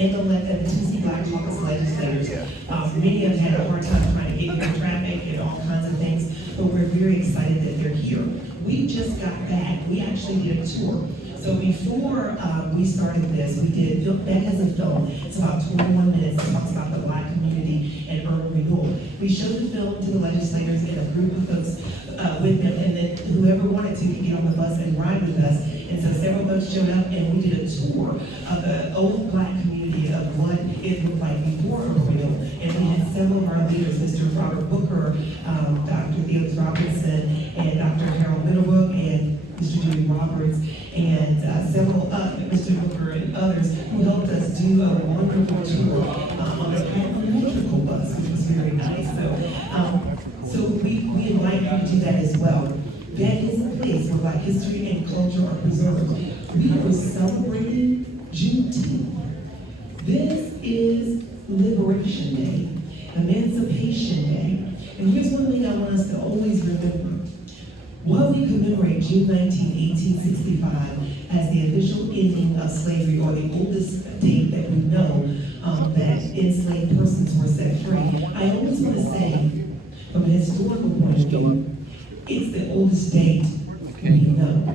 and the Tennessee Black Caucus legislators. Many have had a hard time trying to get here, traffic and all kinds of things, but we're very excited that they're here. We just got back. We actually did a tour. So before we started this, Beck has a film. It's about 21 minutes. It talks about the Black community and urban renewal. We showed the film to the legislators and a group of folks with them, and then whoever wanted to could get on the bus and ride with us. And so several folks showed up, and we did a tour of the old Black community of what it looked like before urban renewal. And we had several of our leaders, Mr. Robert Booker, Dr. Theodis Robinson, and Dr. Harold Middlebrook, and Mr. Judy Roberts, and several Mr. Booker and others who helped us do a wonderful tour on a electrical bus, which was very nice. So we invite you to do that as well. That is a place where Black history and culture are preserved. We were celebrating Juneteenth. This is Liberation Day, Emancipation Day. And here's one thing I want us to always remember. While we commemorate June 19, 1865 as the official ending of slavery, or the oldest date that we know that enslaved persons were set free, I always want to say, from a historical point of view, it's the oldest date we know.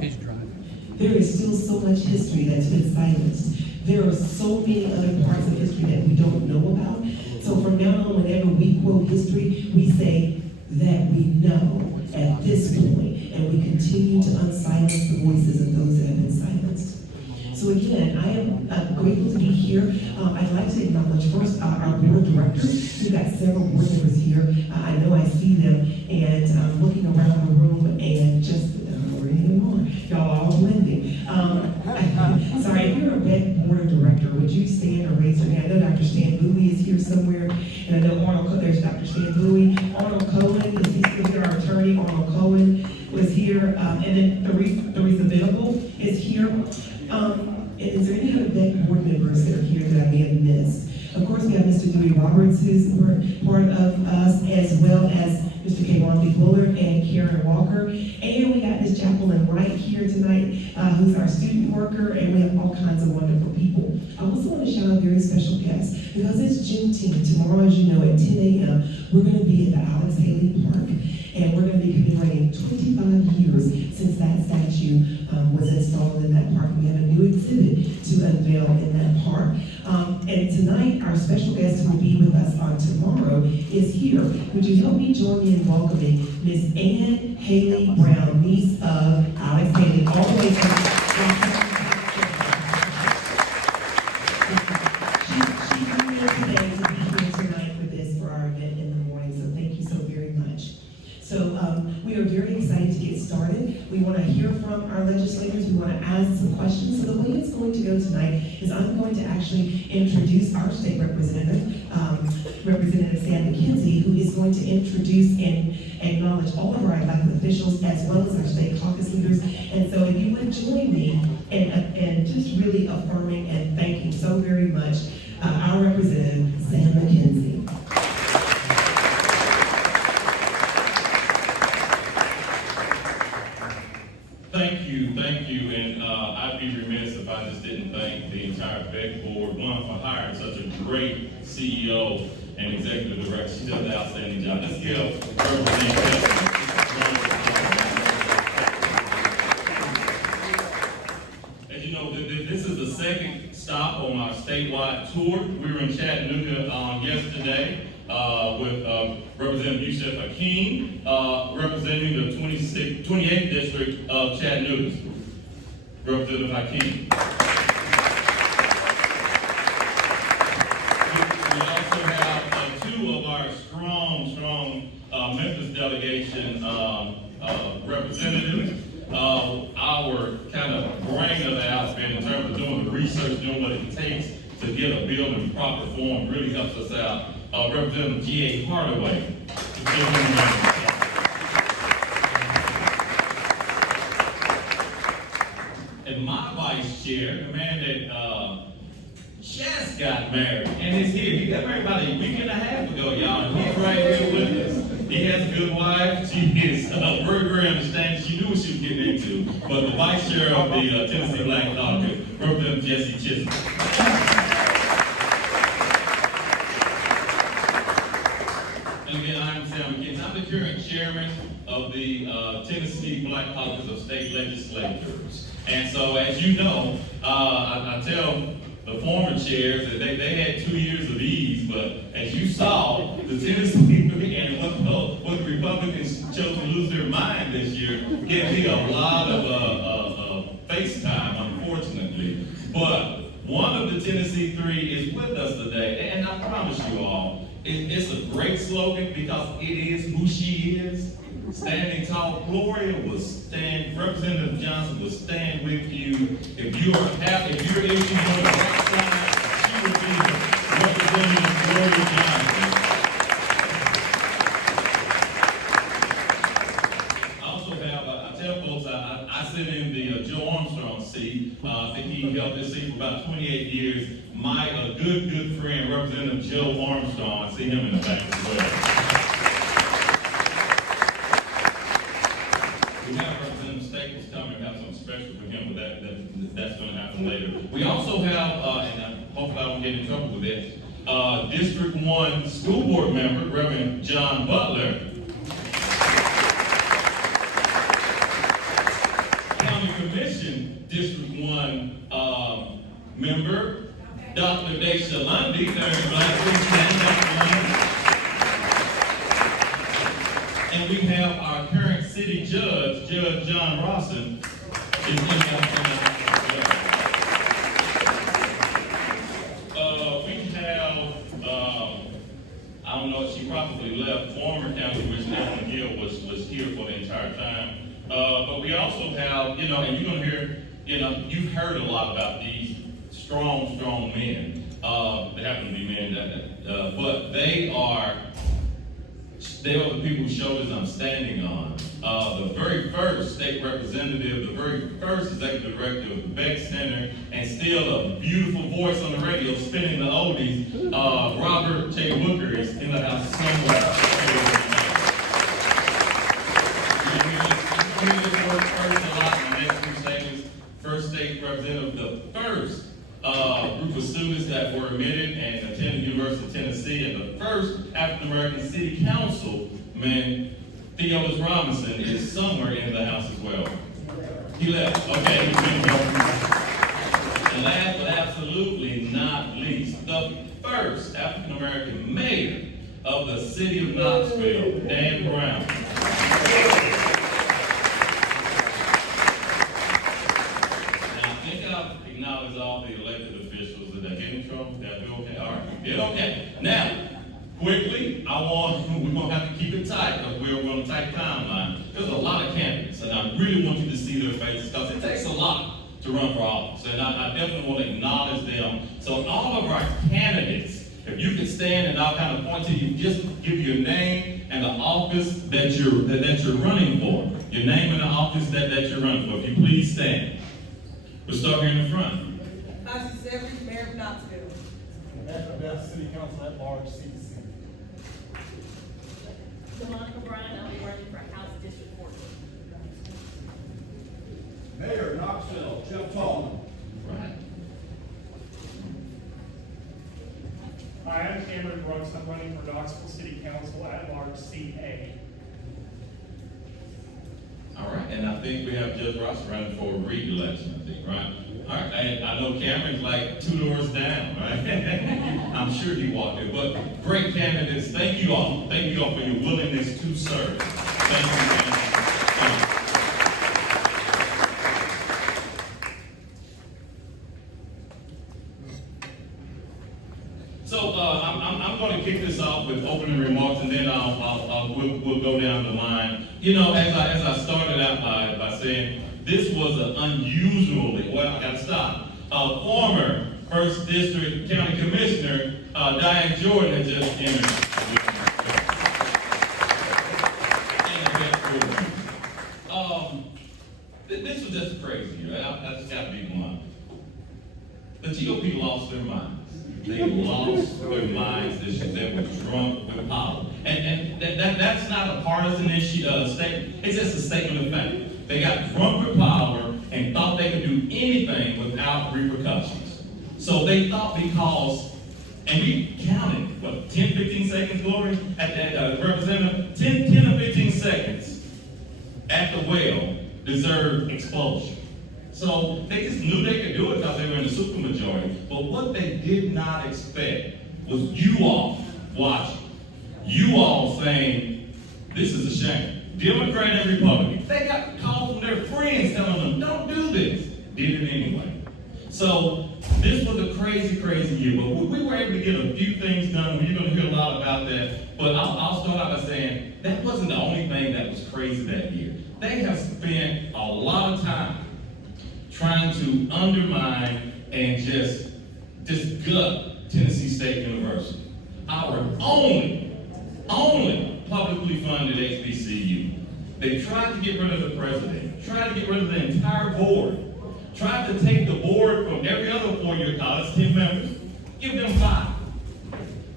There is still so much history that's been silenced. There are so many other parts of history that we don't know about. So from now on, whenever we quote history, we say that we know at this point, and we continue to unsilence the voices of those that have been silenced. So again, I am grateful to be here. I'd like to acknowledge first our board of directors. We've got several board members here. I know I see them, and I'm looking around the room and just, y'all are all blending. Sorry, if you're a Beck board director, would you stand or raise your hand? I know Dr. Stan Bowie is here somewhere, and I know there's Dr. Stan Bowie. Arnold Cohen, is he still here? Our attorney, Arnold Cohen, was here, and then Theresa Venable is here. Is there any other Beck board members that are here that I may have missed? Of course, we have Mr. Dewey Roberts, who's part of us, as well as Mr. Kaywan Bullard and Karen Walker. And we got Ms. Jacqueline Wright here tonight, who's our student worker, and we have all kinds of wonderful people. I also want to shout out a very special guest, because it's Juneteenth. Tomorrow, as you know, at 10 a.m., we're going to be at the Alex Haley Park, and we're going to be commemorating 25 years since that statue was installed in that park. We have a new exhibit to unveil in that park. And tonight, our special guest who will be with us on tomorrow is here. Would you help me join me in welcoming Miss Ann Haley Brown, niece of Alex Haley, all the way from She's here today to be here tonight for this, for our event in the morning, so thank you so very much. So we are very excited to get started. We want to hear from our legislators. We want to ask some questions. So the way it's going to go tonight is I'm going to actually introduce our state representative, Representative Sam McKenzie, who is going to introduce and acknowledge all of our elected officials as well as our state caucus leaders. And so if you would join me in just really affirming and thanking so very much our Representative Sam McKenzie. Thank you, and I'd be remiss if I just didn't thank the entire Beck board, one, for hiring such a great CEO and executive director. She does an outstanding job. Let's give Representative As you know, this is the second stop on our statewide tour. We were in Chattanooga yesterday with Representative Yusef Hakeem, representing the 28th District of Chattanooga. Representative Hakeem. We also have two of our strong Memphis delegation representatives. Our kind of brain of the outfit in terms of doing the research, doing what it takes to get a bill in proper form really helps us out. Representative G.A. Hardaway. And my vice chair, the man that just got married and is here. He got married about a week and a half ago, y'all, and he's right here with us. He has a good wife. She is very understanding. She knew what she was getting into. But the vice chair of the Tennessee Black Caucus, Representative Jesse Chisholm. chairman of the Tennessee Black Caucus of State Legislators. And so, as you know, I tell the former chairs that they had 2 years of ease, but as you saw, the Tennessee and what the Republicans chose to lose their mind this year gave me a lot of face time, unfortunately. But one of the Tennessee Three is with us today, and I promise you all, it's a great slogan because it is who she is. Standing tall, Gloria will stand, Representative Johnson will stand with you. If you're issues on the right side, she will be Representative Gloria Johnson. I also have, I tell folks, I sit in the Joe Armstrong seat. I think he held this seat for about 28 years. My good friend, Representative Joe Armstrong, I see him in the back as well. We have Representative Staples coming and have something special for him, but that's going to happen later. We also have, and hopefully I won't get in trouble with it, District 1 School Board member, Reverend John Butler. County Commission District 1 member, Dr. Daisha Lundy. And we have our current city judge, Judge John Rawson, is in we have, I don't know if she probably left, former county commissioner Evelyn Gill was here for the entire time. But we also have, and you're going to hear, you've heard a lot about these strong men. They happen to be men, but they are the people whose shoulders I'm standing on. The very first state representative, the very first executive director of the Beck Center, and still a beautiful voice on the radio spinning the oldies, Robert J. Booker is in the house somewhere. First state representative, the first group of students that were admitted and attended the University of Tennessee, and the first African-American city councilman, Theodis Robinson, is somewhere in the house as well. He left. Okay, he's been going. And last but absolutely not least, the first African-American mayor of the city of Knoxville, Dan Brown. Acknowledge all the elected officials. Did I get in trouble? Did I do okay? All right, did okay. Now, quickly, we're going to have to keep it tight because we're on a tight timeline. There's a lot of candidates, and I really want you to see their faces because it takes a lot to run for office, and I definitely want to acknowledge them. So all of our candidates, if you could stand and I'll kind of point to you, just give your name and the office that you're running for. Your name and the office that you're running for. If you please stand. We'll start here in the front. Caucus Everett, Mayor of Knoxville. Beth, City Council at Large, CDC. DeMonica Bryan, I'll be running for House District 14. Mayor, Knoxville, Jeff Tallman. Right. Hi, I'm Cameron Brooks. I'm running for Knoxville City Council at Large, CA. All right, and I think we have Judge Ross running for re-election, I think, right? All right, and I know Cameron's like 2 doors down, right? I'm sure he walked in, but great candidates. Thank you all. Thank you all for your willingness to serve. Thank you, man. So I'm going to kick this off with opening remarks, and then we'll go down the line. As I started out by saying, this was an unusually, well, I got to stop. Former First District County Commissioner Diane Jordan had just entered. This was just crazy. I just got to be blunt. The GOP lost their minds. They lost their minds this year. They were drunk with power. And that's not a partisan issue, statement. It's just a statement of fact. They got drunk with power and thought they could do anything without repercussions. So they thought because, and we counted, 10, 15 seconds, Glory, at that representative, 10 or 15 seconds at the well deserved expulsion. So they just knew they could do it because they were in the supermajority. But what they did not expect was you all watching. You all saying, this is a shame. Democrat and Republican, they got calls from their friends telling them, don't do this. Did it anyway. So this was a crazy, crazy year. But we were able to get a few things done. You're going to hear a lot about that. But I'll start out by saying that wasn't the only thing that was crazy that year. They have spent a lot of time trying to undermine and just gut Tennessee State University, our only publicly funded HBCU. They tried to get rid of the president, tried to get rid of the entire board, tried to take the board from every other four-year college, 10 members, give them 5.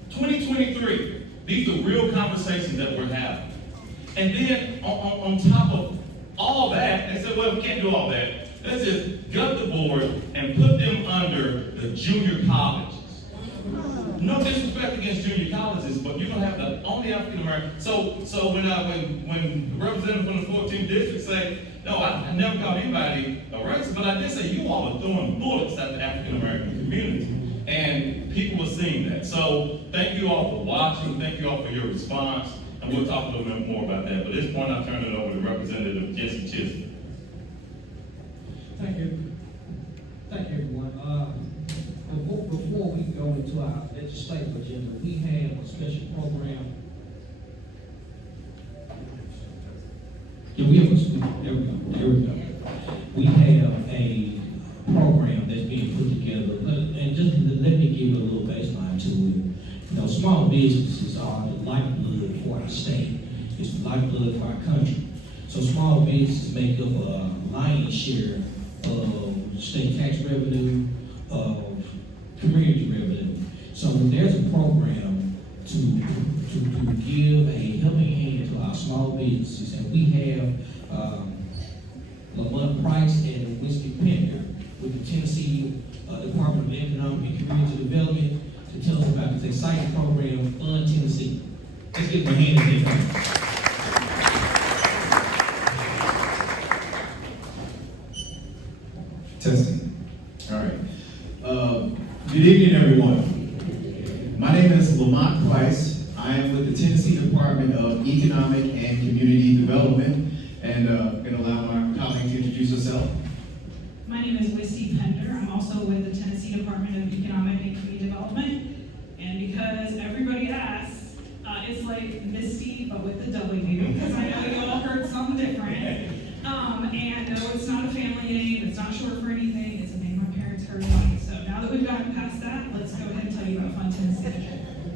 2023, these are real conversations that we're having. And then on top of all that, they said, well, we can't do all that. Let's just gut the board and put them under the junior colleges. No disrespect against junior colleges, but you don't have the only African American. So when the representative from the 14th district say, no, I never called anybody a racist, but I did say you all are throwing bullets at the African American community, and people are seeing that. So thank you all for watching. Thank you all for your response, and we'll talk a little bit more about that. But at this point, I'll turn it over to Representative Jesse Chisholm. Thank you. Thank you, everyone. Before we go into our legislative agenda, we have a special program. Yeah, there we go. We have a program that's being put together, and just let me give you a little baseline to it. You know, small businesses are the lifeblood for our state. It's the lifeblood for our country. So small businesses make up a lion's share of state tax revenue, of community revenue. So there's a program to give a helping hand to our small businesses, and we have Lamont Price and Whiskey Pender with the Tennessee Department of Economic and Community Development to tell us about this exciting program, Fund Tennessee. Let's give them a hand in there. Testing. All right. Good evening, everyone. My name is Lamont Price. I am with the Tennessee Department of Economic and Community Development, and I'm going to allow my colleague to introduce herself. My name is Whiskey Pender. I'm also with the Tennessee Department of Economic and Community Development, and because everybody asks, it's like Misty, but with the W, because I know you all heard something different. And no, it's not a family name, it's not short for anything, it's a name my parents heard of. So now that we've gotten past that, let's go ahead and tell you about Fund Tennessee.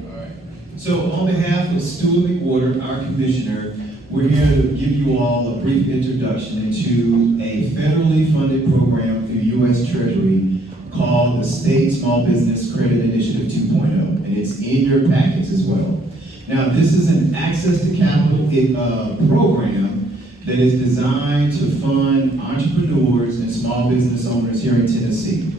All right. So on behalf of Stuart McWhorter, our commissioner, we're here to give you all a brief introduction into a federally funded program through U.S. Treasury called the State Small Business Credit Initiative 2.0, and it's in your packets as well. Now, this is an access to capital program that is designed to fund entrepreneurs and small business owners here in Tennessee.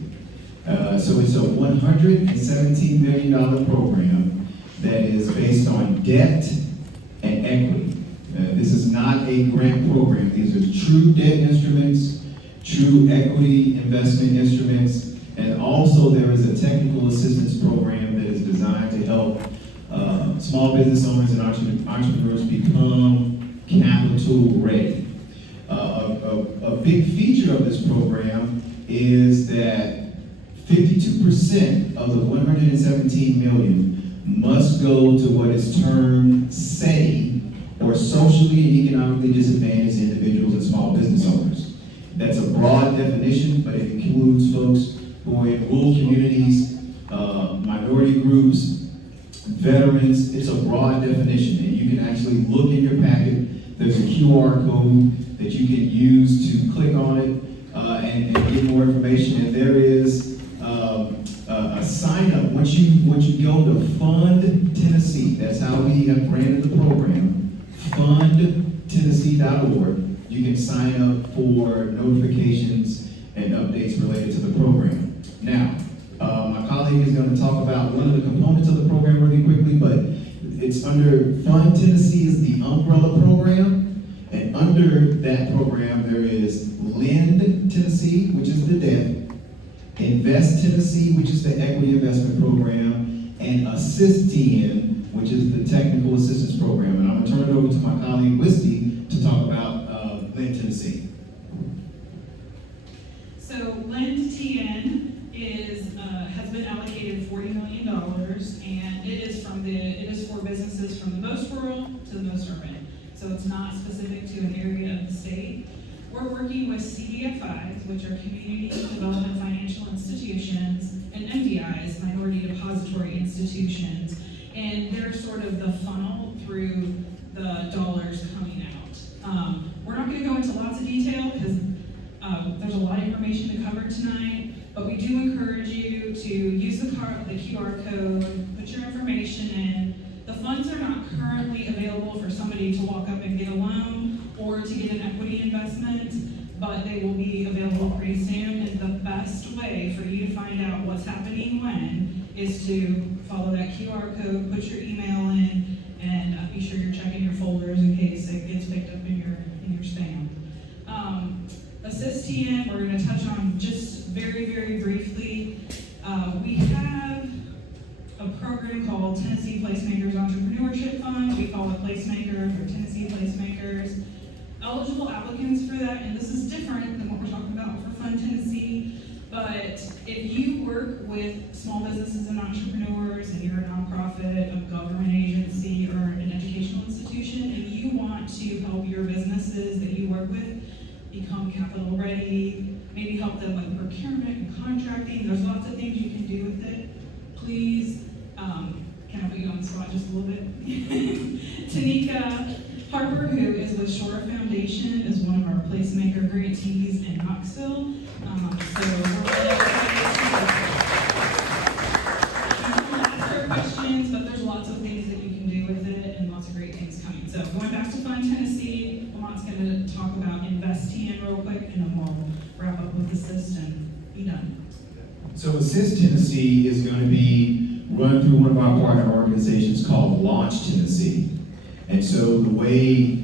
So it's a $117 million program that is based on debt and equity. This is not a grant program. These are true debt instruments, true equity investment instruments, and also there is a technical assistance program that is designed to help small business owners and entrepreneurs become capital ready. A big feature of this program is that 52% of the $117 million must go to what is termed SETI, or socially and economically disadvantaged individuals and small business owners. That's a broad definition, but it includes folks who are in rural communities, minority groups, veterans. It's a broad definition, and you can actually look in your packet. There's a QR code that you can use to click on it and get more information. And there is a sign up once you go to Fund Tennessee. That's how we have branded the program. FundTennessee.org. You can sign up for notifications and updates related to the program. Now, my colleague is going to talk about one of the components of the program really quickly, but it's under Fund Tennessee is the umbrella program, under that program, there is Lend Tennessee, which is the debt, Invest Tennessee, which is the equity investment program, and Assist TN, which is the technical assistance program. And I'm gonna turn it over to my colleague, Wisty, to talk about Lend Tennessee. So Lend TN has been allocated $40 million, and it is for businesses from the most rural to the most urban. So it's not specific to an area of the state. We're working with CDFIs, which are Community Development Financial Institutions, and MDIs, Minority Depository Institutions, and they're sort of the funnel through the dollars coming out. We're not going to go into lots of detail because there's a lot of information to cover tonight, but we do encourage you to use the QR code, put your information in. The funds are not currently available for somebody to walk up and get a loan or to get an equity investment, but they will be available pretty soon. And the best way for you to find out what's happening when is to follow that QR code, put your email in, and be sure you're checking your folders in case it gets picked up in your spam. Assist TN, we're going to touch on just very, very briefly. We have a program called Tennessee Placemakers Entrepreneurship Fund. We call it Placemakers or Tennessee Placemakers. Eligible applicants for that, and this is different than what we're talking about for Fund Tennessee, but if you work with small businesses and entrepreneurs and you're a nonprofit, a government agency, or an educational institution, and you want to help your businesses that you work with become capital ready, maybe help them with procurement and contracting, there's lots of things you can do with it. Please, can I put you on the spot just a little bit? Tanika Harper, who is with Shore Foundation, is one of our placemaker grantees in Knoxville. So we're really excited to ask her questions, but there's lots of things that you can do with it and lots of great things coming. So going back to Fund Tennessee, Lamont's going to talk about Invest TN real quick, and then we'll wrap up with Assist and be done. So Assist Tennessee is going to be run through one of our partner organizations called Launch Tennessee. And so the way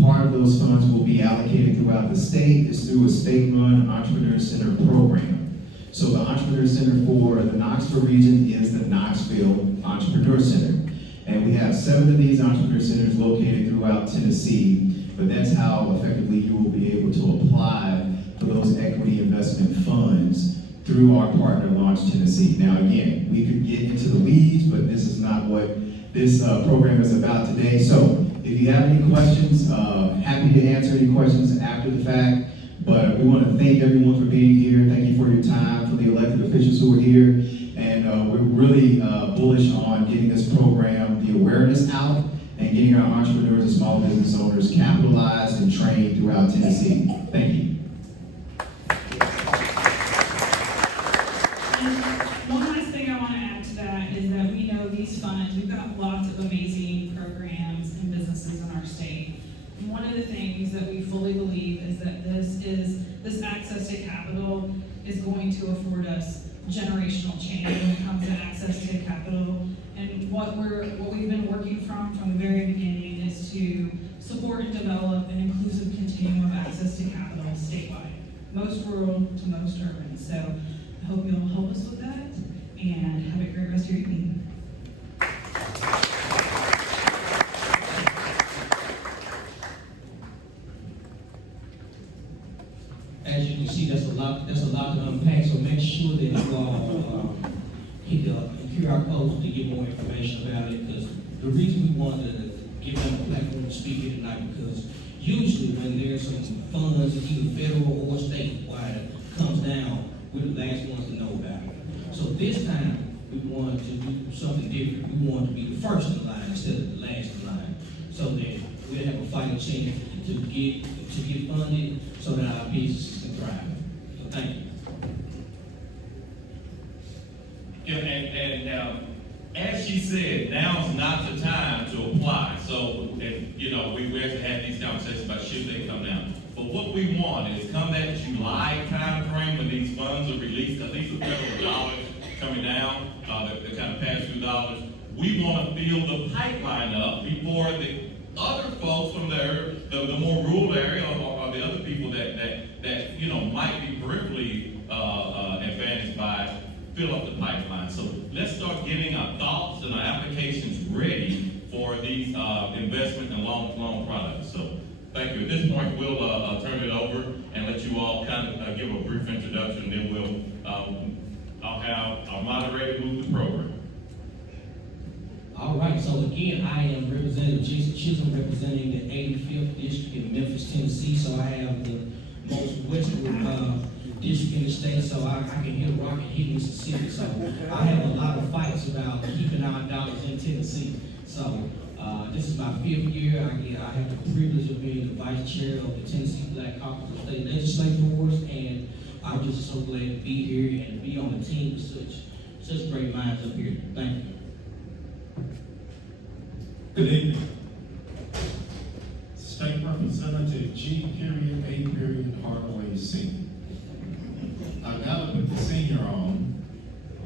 part of those funds will be allocated throughout the state is through a state-run Entrepreneur Center program. So the Entrepreneur Center for the Knoxville region is the Knoxville Entrepreneur Center. And we have 7 of these Entrepreneur Centers located throughout Tennessee, but that's how effectively you will be able to apply for those equity investment funds through our partner Launch Tennessee. Now again, we could get into the weeds, but this is not what this program is about today. So if you have any questions, happy to answer any questions after the fact. But we want to thank everyone for being here. Thank you for your time, for the elected officials who are here. And we're really bullish on getting this program, the awareness out, and getting our entrepreneurs and small business owners capitalized and trained throughout Tennessee. Thank you. One last thing I want to add to that is that we know these funds, we've got lots of amazing programs and businesses in our state. And one of the things that we fully believe is that this access to capital is going to afford us generational change when it comes to access to capital. And what we've been working from the very beginning is to support and develop an inclusive continuum of access to capital statewide, most rural to most urban. So I hope you'll help us with that, and have a great rest of your evening. As you can see, that's a lot to unpack, so make sure that you all hit the QR codes to get more information about it, because the reason we wanted to give them a platform to speak here tonight, because usually when there's some funds, either federal or statewide, comes down, we're the last ones to know about it. So this time, we wanted to do something different. We wanted to be the first in line instead of the last in line, so that we'll have a fighting chance to get funded, so that our businesses can thrive. So thank you. Yeah, and as she said, now's not the time to apply. So, and, you know, we have to have these conversations about should they come down. But what we want is come that July time frame when these funds are released, at least the federal dollars coming down, the kind of pass-through dollars. We want to fill the pipeline up before the other folks from the more rural area or the other people that might be peripherally advantaged by fill up the pipeline. So let's start getting our thoughts and our applications ready for these investment and long products. So thank you. At this point, we'll turn it over and let you all kind of give a brief introduction. Then I'll have our moderator move the program. All right, so again, I am Representative Jason Chisholm, representing the 85th District in Memphis, Tennessee. So I have the most western district in the state, so I can hit a rock and hit Mississippi. So I have a lot of fights about keeping our dollars in Tennessee. So this is my 5th year. I have the privilege of being the vice chair of the Tennessee Black Caucus of State Legislators, and I'm just so glad to be here and be on the team with such great minds up here. Thank you. Good evening. State Representative G.A. Hardaway Sr. I gotta put the senior on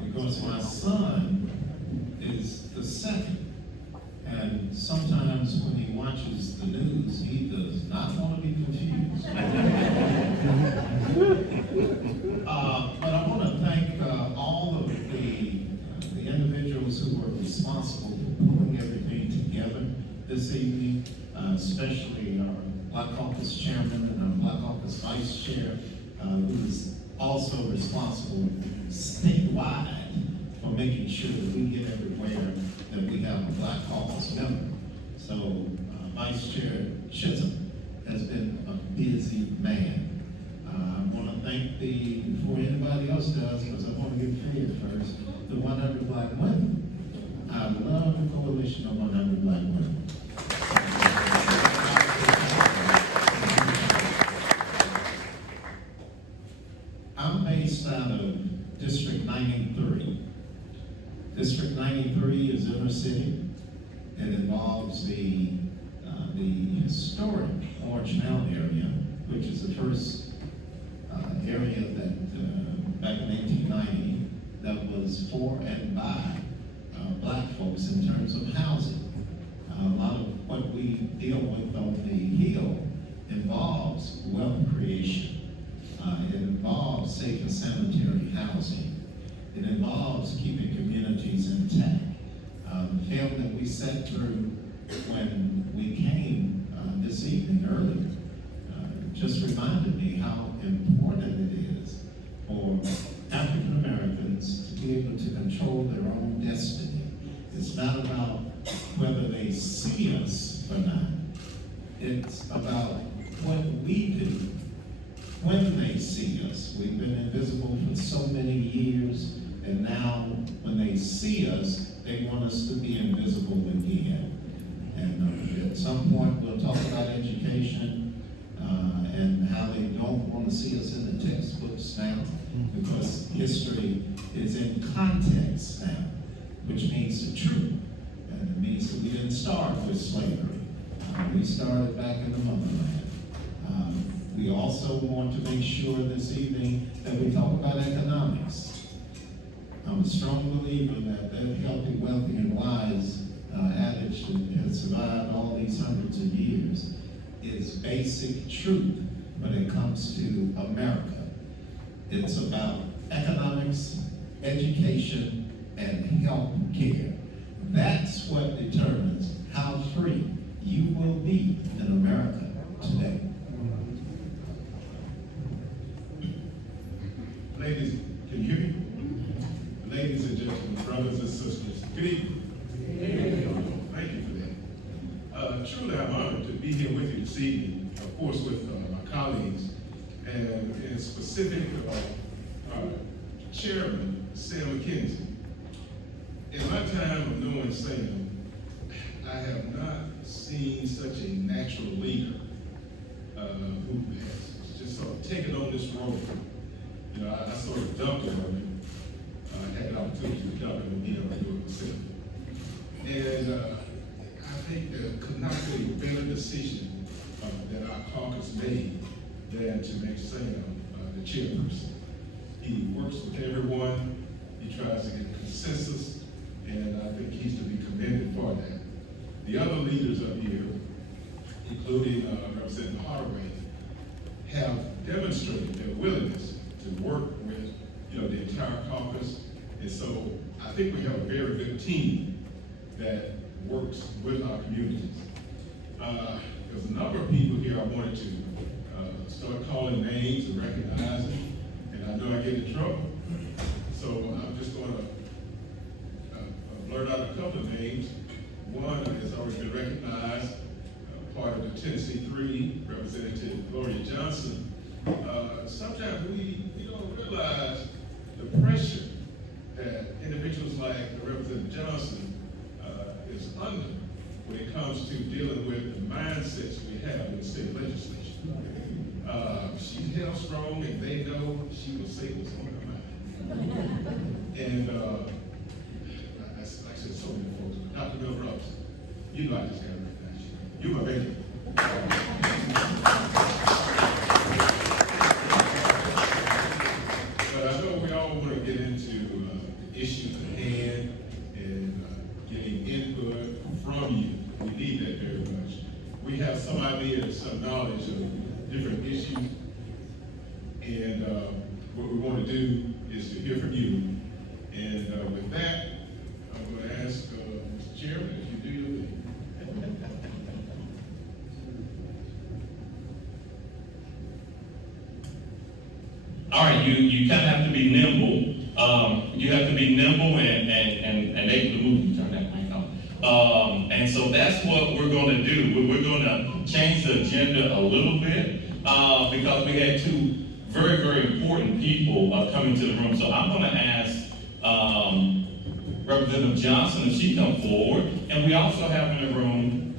because my son is the second. And sometimes when he watches the news, he does not want to be confused. But I want to thank all of the individuals who were responsible for pulling everything together this evening, especially our Black Caucus chairman and our Black Caucus vice chair, who is also responsible statewide for making sure that we get everywhere that we have a Black Caucus member. So Vice Chair Chisholm has been a busy man. I want to thank before anybody else does, because I want to get fed first, the 100 Black Women. I love the coalition of 100 Black Women. I'm based out of District 93. District 93 is inner city. It involves the historic Orange Mound area, which is the first area that back in 1890 that was for and by Black folks in terms of housing. A lot of what we deal with on the Hill involves wealth creation. It involves safe and sanitary housing. It involves keeping communities intact. The film that we sat through when we came this evening earlier just reminded me how important it is for African Americans to be able to control their own destiny. It's not about whether they see us or not. It's about what we do when they see us. We've been invisible for so many years, and now when they see us, they want us to be invisible again. And at some point, we'll talk about education and how they don't want to see us in the textbooks now, because history is in context now, which means the truth. And it means that we didn't start with slavery. We started back in the motherland. We also want to make sure this evening that we talk about economics. I'm a strong believer that healthy, wealthy, and wise adage that has survived all these hundreds of years is basic truth when it comes to America. It's about economics, education, and health care. That's what determines how free you will be in America today. Ladies, can you hear me? Ladies and gentlemen, brothers and sisters, good evening. Thank you for that. Truly, I'm honored to be here with you this evening, of course, with my colleagues, and in specific, Chairman Sam McKenzie. In my time of knowing Sam, I have not seen such a natural leader who has just sort of taken on this role. You know, I sort of dumped on him. I had the opportunity to dump him and be able to do it myself. And I think there could not be a better decision that our caucus made than to make Sam the chairperson. He works with everyone. He tries to get consensus, and I think he's to be commended for that. The other leaders up here including Representative Hardaway, have demonstrated their willingness to work with, the entire caucus. And so I think we have a very good team that works with our communities. There's a number of people here I wanted to start calling names and recognizing, and I know I get in trouble. So I'm just going to blurt out a couple of names. One has already been recognized, part of the Tennessee 3, Representative Gloria Johnson. Sometimes we don't realize the pressure that individuals like Representative Johnson is under when it comes to dealing with the mindsets we have in the state legislature. She's held strong, and they know she will say what's on her mind. And like I said, so many folks. Dr. Bill Robinson, you know I just got to recognize you. You're my baby. But I know we all want to get into the issues at hand and getting input from you. We need that very much. We have some idea, some knowledge of different issues, and what we want to do is to hear from you. And with that, I'm going to ask Mr. Chairman if you do your thing. All right, you kind of have to be nimble. You have to be nimble and able to move. Turn that mic on. And so that's what we're going to do. We're going to change the agenda a little bit because we had two very, very important people coming to the room. So I'm going to ask Representative Johnson if she come forward, and we also have in the room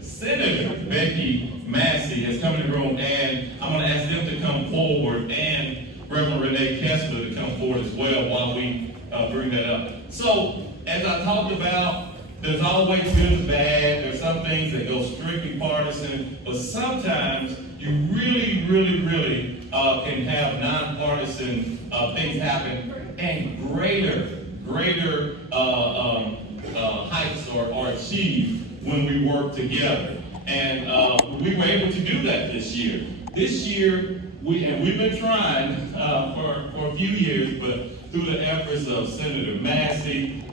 Senator Becky Massey has come in the room, and I'm going to ask them to come forward, and Reverend Renee Kessler to come forward as well while we bring that up. So, as I talked about, there's always good and bad. There's some things that go strictly partisan, but sometimes you really, really, really can have nonpartisan things happen, and greater heights are achieved when we work together. And we were able to do that this year. This year, we've been trying for a few years, but through the efforts of Senator Massey,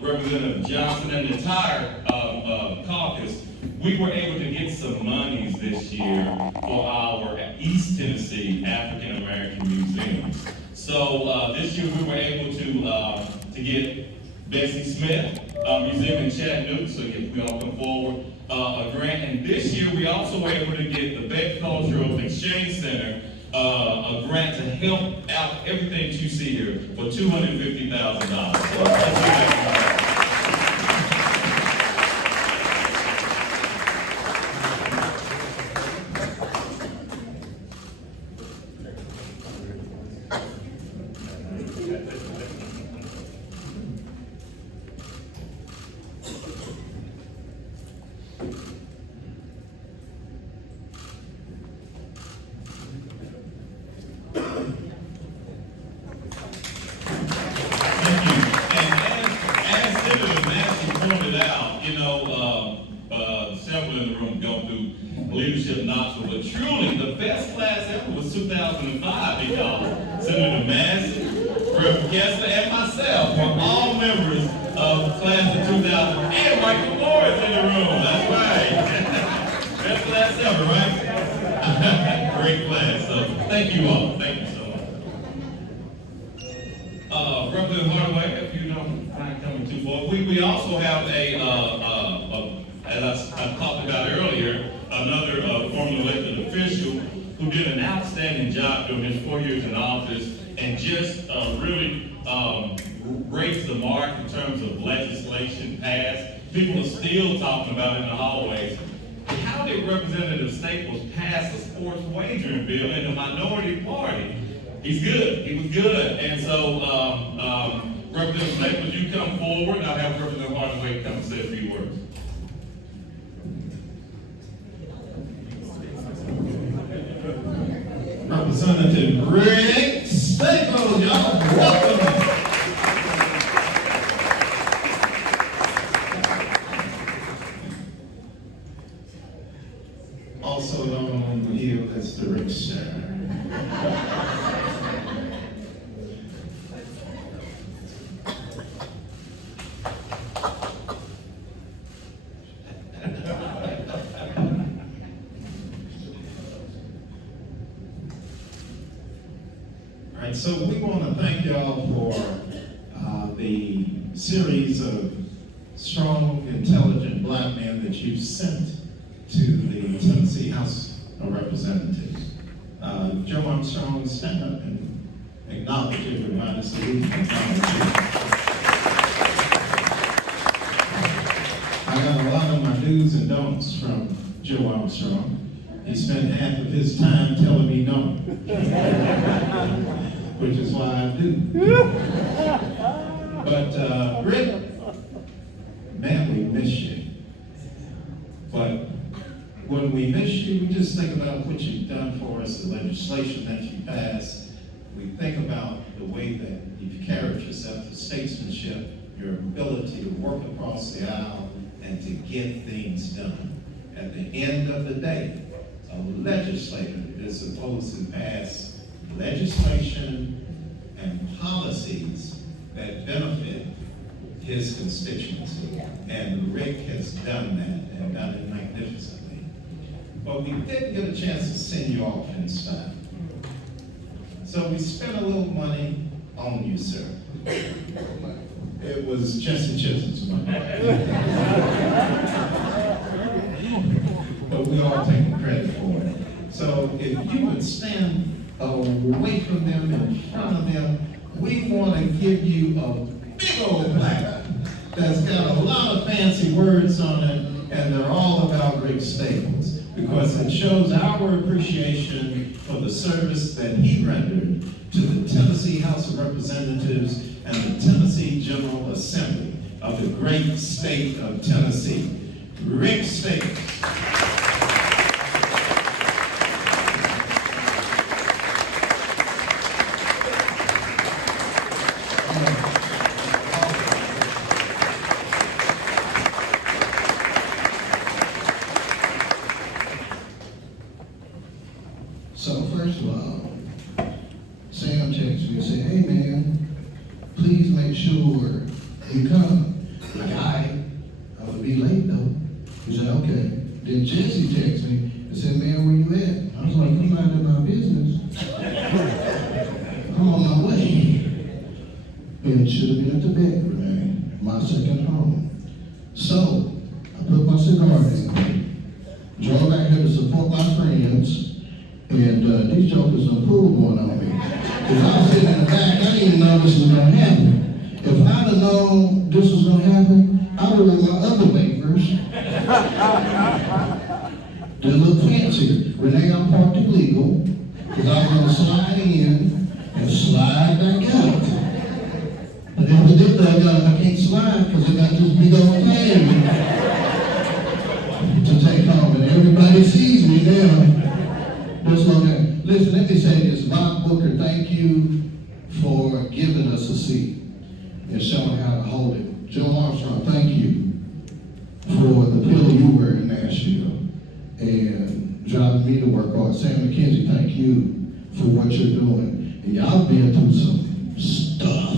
Representative Johnson, and the entire caucus, we were able to get some monies this year for our East Tennessee African American Museum. So this year we were able to get Bessie Smith Museum in Chattanooga, so if we all come forward, a grant. And this year we also were able to get the Beck Cultural Exchange Center a grant to help out everything that you see here for $250,000. So let's several in the room go through leadership Knoxville, but truly the best class ever was 2005 because Senator Massey, Reverend Kessler, and myself were all members of class of 2000, and Michael Morris in the room. That's right. Best class ever, right? Great class. So thank you all. Thank you so much. Representative Hardaway, if you don't mind coming too far. We also have as I talked about earlier, another formerly elected official who did an outstanding job during his 4 years in office and just really raised the mark in terms of legislation passed. People are still talking about it in the hallways. How did Representative Staples pass a sports wagering bill in the minority party? He's good. He was good. And so, Representative Staples, you come forward. I'll have Representative Hardaway come and say a few words. Representative Greg Staples, y'all, welcome. All right, so we want to thank y'all for the series of strong, intelligent black men that you've sent to the Tennessee House of Representatives. Joe Armstrong, stand up and acknowledge everybody so we can acknowledge you. I got a lot of my do's and don'ts from Joe Armstrong. He spent half of his time telling me no, which is why I do. But Rick, man, we miss you. But when we miss you, we just think about what you've done for us, the legislation that you passed. We think about the way that you've carried yourself, the statesmanship, your ability to work across the aisle and to get things done. At the end of the day, a legislator is supposed to pass legislation and policies that benefit his constituency. And Rick has done that and done it magnificently. But we didn't get a chance to send you off in style. So we spent a little money on you, sir. It was Jesse Chisholm's money. But we all take credit for it. So if you would stand away from them, in front of them, we want to give you a big old plaque that's got a lot of fancy words on it, and they're all about Rick Staples, because it shows our appreciation for the service that he rendered to the Tennessee House of Representatives and the Tennessee General Assembly of the great state of Tennessee. Rick Staples. So first of all, Sam texted me and said, hey man, please make sure you come. Like, I'm gonna be late though. He said, okay. Then Jesse texted me and said, man, where you at? I was like, I'm out of my business. I'm on my way. And it should have been at the bedroom, my second home. So I put my cigar in, drove back here to support my friends. And these jokers done pulled one on me. Because I was sitting in the back, I didn't even know this was going to happen. If I'd have known this was going to happen, I would have worn my other wafers. They're a little fancier. Renee, I'm parked illegal, because I was going to slide in and slide back out. But evidently I can't slide because I got this big old can to take home. And everybody sees me now. Listen, let me say this. Bob Booker, thank you for giving us a seat and showing how to hold it. Joe Armstrong, thank you for the pillow you were in Nashville and driving me to work hard. Sam McKenzie, thank you for what you're doing. And y'all been through some stuff.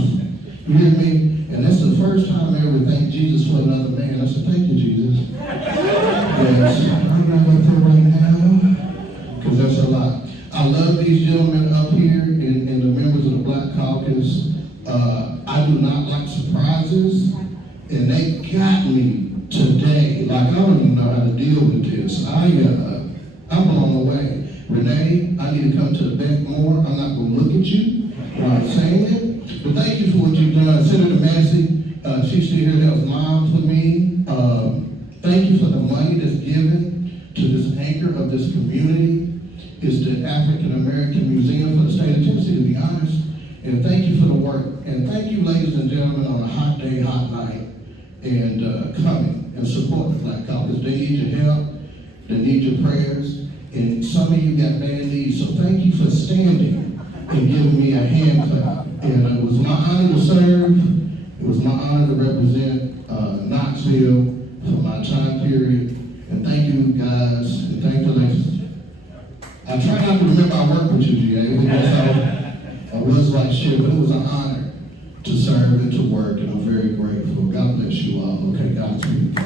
You hear me? And that's the first time I ever thanked Jesus for another man. I said, thank you, Jesus. Yes, I'm not going to right now. Because that's a lot. I love these gentlemen up here and the members of the Black Caucus. I do not like surprises, and they got me today. Like, I don't even know how to deal with this. I'm blown away. Renee, I need to come to the back more. I'm not going to look at you while I'm saying it. But thank you for what you've done. Senator Massey, she's still here. That was mom for me. Thank you for the money that's given to this anchor of this community. Is the African American Museum for the state of Tennessee, to be honest. And thank you for the work. And thank you, ladies and gentlemen, on a hot day, hot night, and coming and supporting the Black Caucus. They need your help. They need your prayers. And some of you got bad knees. So thank you for standing and giving me a hand clap. And it was my honor to serve. It was my honor to represent Knoxville for my time period. And thank you, guys. And thank the ladies. I try not to remember I worked with you, GA, because I was like shit, but it was an honor to serve and to work, and I'm very grateful. God bless you all. Okay, Godspeed.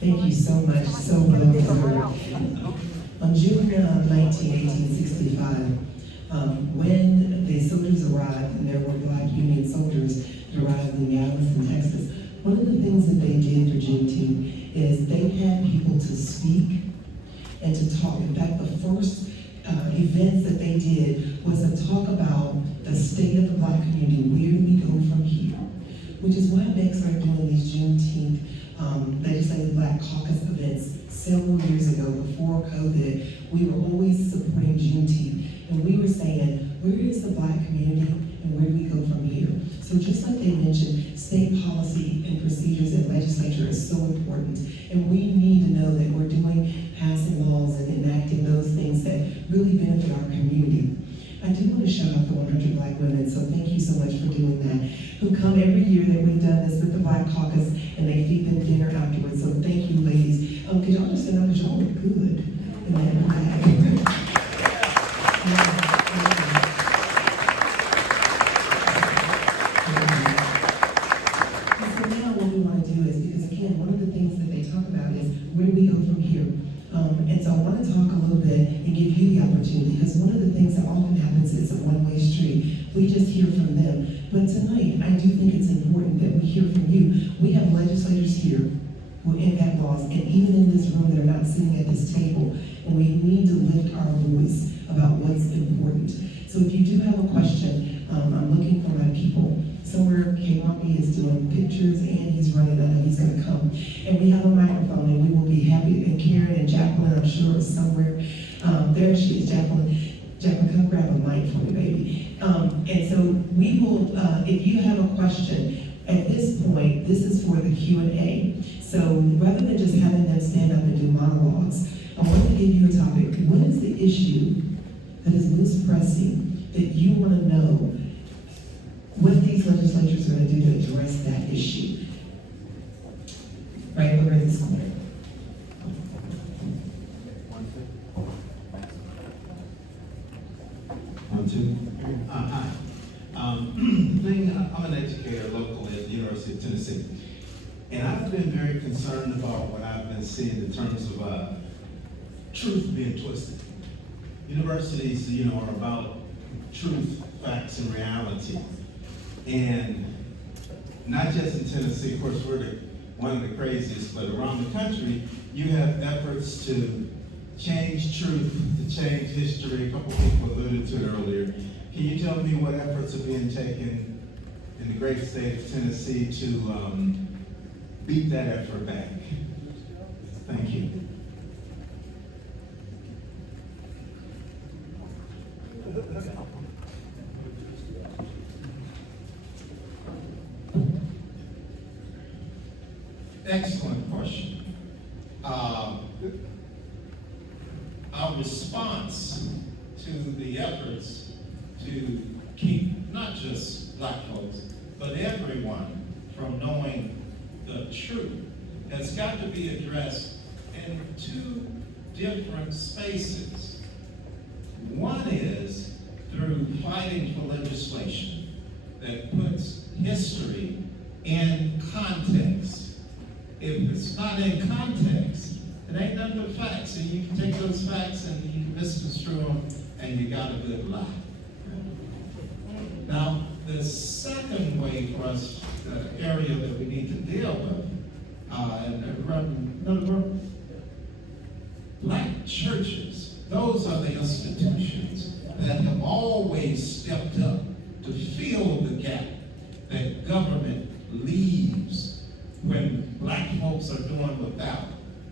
Thank you so much, so well deserved. On June 19, 1865, when the soldiers arrived, and there were Black Union soldiers that arrived in Galveston, Texas, one of the things that they did for Juneteenth is they had people to speak and to talk. In fact, the first events that they did was to talk about the state of the Black community, where do we go from here? Which is why Beck started doing these Juneteenth legislative Black Caucus events several years ago before COVID. We were always supporting Juneteenth, and we were saying, where is the Black community and where do we go from here? So just like they mentioned, state policy and procedures and legislature is so important, and we need to know that we're passing laws and enacting those things that really benefit our community. I do want to shout out the 100 Black women, so thank you so much for doing that, who come every year that we've done this with the Black Caucus, and they feed them dinner afterwards, so thank you, ladies. Could y'all just stand up, because y'all look good in that bag. So now what we want to do is, because again, one of the things that they talk about is, where do we go from here? And so I want to talk a little bit and give you the opportunity, because one of the things that often happens is a one-way street. We just hear from them. But tonight, I do think it's important that we hear from you. We have legislators here who enact laws, and even in this room that are not sitting at this table, and we need to lift our voice about what's important. So if you do have a question, I'm looking for my people. Somewhere, K-Wampi is doing pictures, and he's running. I know he's going to come. And we have a microphone, and we will be happy. And Karen and Jacqueline, I'm sure, is somewhere. There she is, Jacqueline. Jacqueline, come grab a mic for me, baby. And so we will, if you have a question, at this point, this is for the Q&A. So rather than just having them stand up and do monologues, I want to give you a topic. What is the issue that is most pressing that you want to know what these legislatures are going to do to address that issue? Right over in this corner. One, two. Hi. I'm an educator locally at the University of Tennessee. And I've been very concerned about what I've been seeing in terms of truth being twisted. Universities, are about truth, facts, and reality. And not just in Tennessee, of course, we're one of the craziest, but around the country, you have efforts to change truth, to change history. A couple people alluded to it earlier. Can you tell me what efforts are being taken in the great state of Tennessee to beat that effort back? Thank you. Excellent question. Our response to the efforts to keep not just Black folks, but everyone from knowing the truth has got to be addressed in two different spaces. One is through fighting for legislation that puts history in context. If it's not in context, it ain't nothing but facts. And you can take those facts and you can misconstrue them, and you got a good lie. Now, the second way for us, the area that we need to deal with, Black churches, those are the institutions that have always stepped up to fill the gap that government leaves when Black folks are doing without,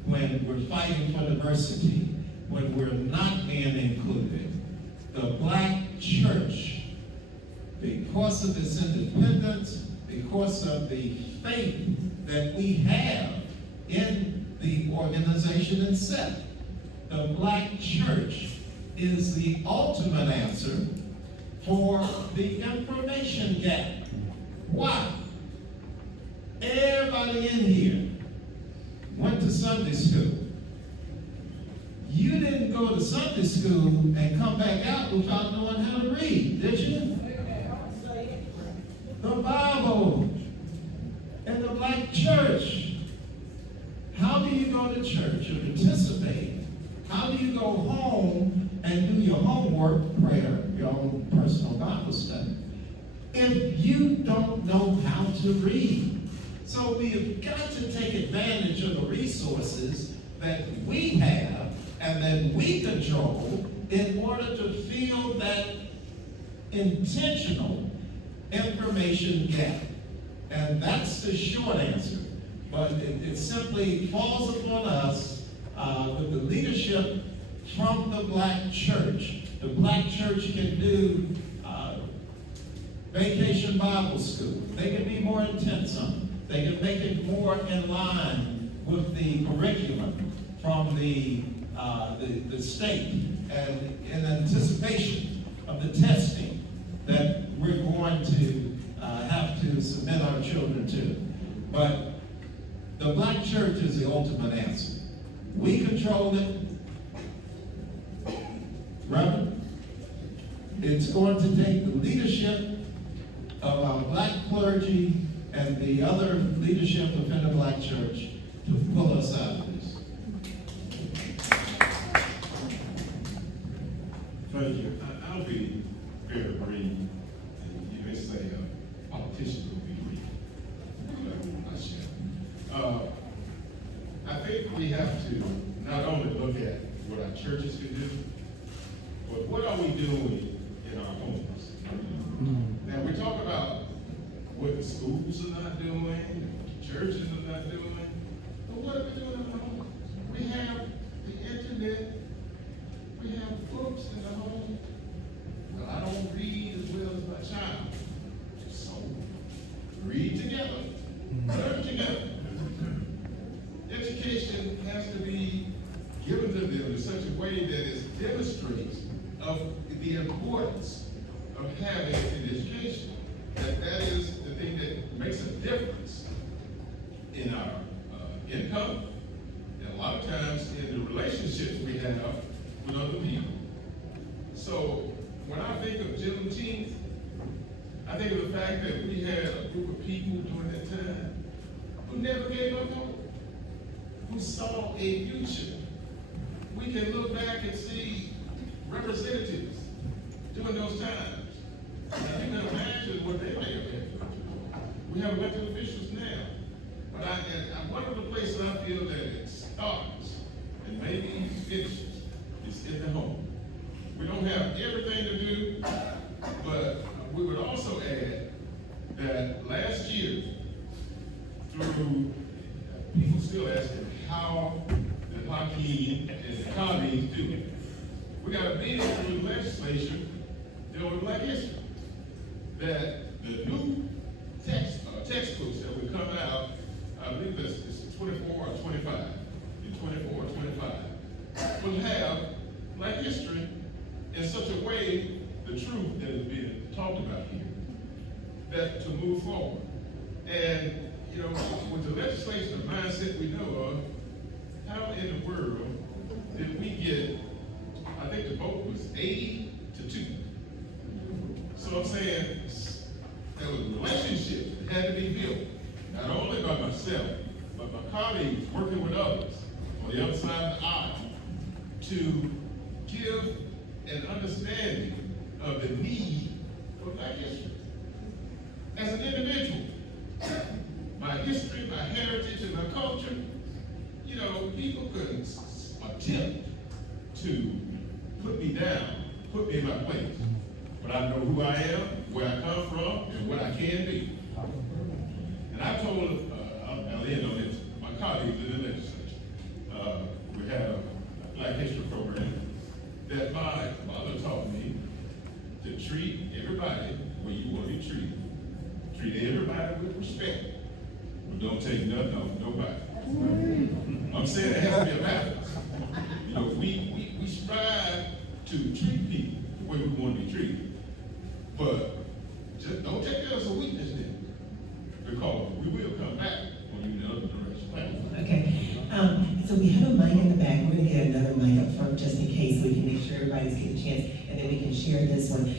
when we're fighting for diversity, when we're not being included. The Black church, because of its independence, because of the faith that we have in the organization itself, the Black church is the ultimate answer for the information gap. Why? Everybody in here Sunday school. You didn't go to Sunday school and come back out without knowing how to read, did you? The Bible and the black church. How do you go to church and participate? How do you go home and do your homework, prayer, your own personal Bible study, if you don't know how to read? So we have got to take advantage of the resources that we have and that we control in order to fill that intentional information gap. And that's the short answer. But it simply falls upon us with the leadership from the black church. The black church can do vacation Bible school. They can be more intense on it. They can make it more in line with the curriculum from the state, and in anticipation of the testing that we're going to have to submit our children to. But the black church is the ultimate answer. We control it. Reverend, it's going to take the leadership of our black clergy and the other leadership within the black church to pull us out of this. Thank you. I'll be very brief. You may say politicians will be brief. But I shall. I think we have to not only look at what our churches can do, but what are we doing in our homes? Now, we talk about what the schools are not doing, what the churches are not doing, but what are we doing in our homes? We have the internet, we have books in the home. Well, I don't read as well as my child, so read together, learn together. Education has to be given to them in such a way that it demonstrates of the importance of having an education. That is the thing that makes a difference in our income, and a lot of times in the relationships we have with other people. So when I think of Juneteenth, I think of the fact that we had a group of people during that time who never gave up hope, who saw a future. We can look back and see representatives during those times. Now, you can imagine what they may have had. We have elected officials now. But one of the places I feel that it starts and maybe finishes is in the home. We don't have everything to do, but we would also add that last year, through people still asking how the Hakeem and the colleagues do it. We got a meeting through the legislature dealing with Black history. That the new textbooks that will come out, I believe it's 24 or 25, in 24 or 25, will have Black history in such a way, the truth that is being talked about here, that to move forward. And you know, with the legislation mindset we know of, how in the world did we get, I think the vote was 80 to 2. So I'm saying there was relationships that had to be built, not only by myself, but my colleagues working with others on the other side of the aisle to give an understanding of the need for Black history. As an individual, my history, my heritage, and my culture, you know, people could attempt to put me down, put me in my place. But I know who I am, where I come from, and what I can be. And I told, I'll end on this, my colleagues in the legislature, we have a Black history program that my mother taught me to treat everybody where you want to be treated. Treat everybody with respect. But don't take nothing off nobody. I'm saying it has to be a balance. You know, we strive to treat people the way we want to be treated. But just don't take it as a weakness then. Because we will come back when you in the other direction. Okay. back, we're gonna get another mic up front just in case, so we can make sure everybody's getting a chance, and then we can share this one.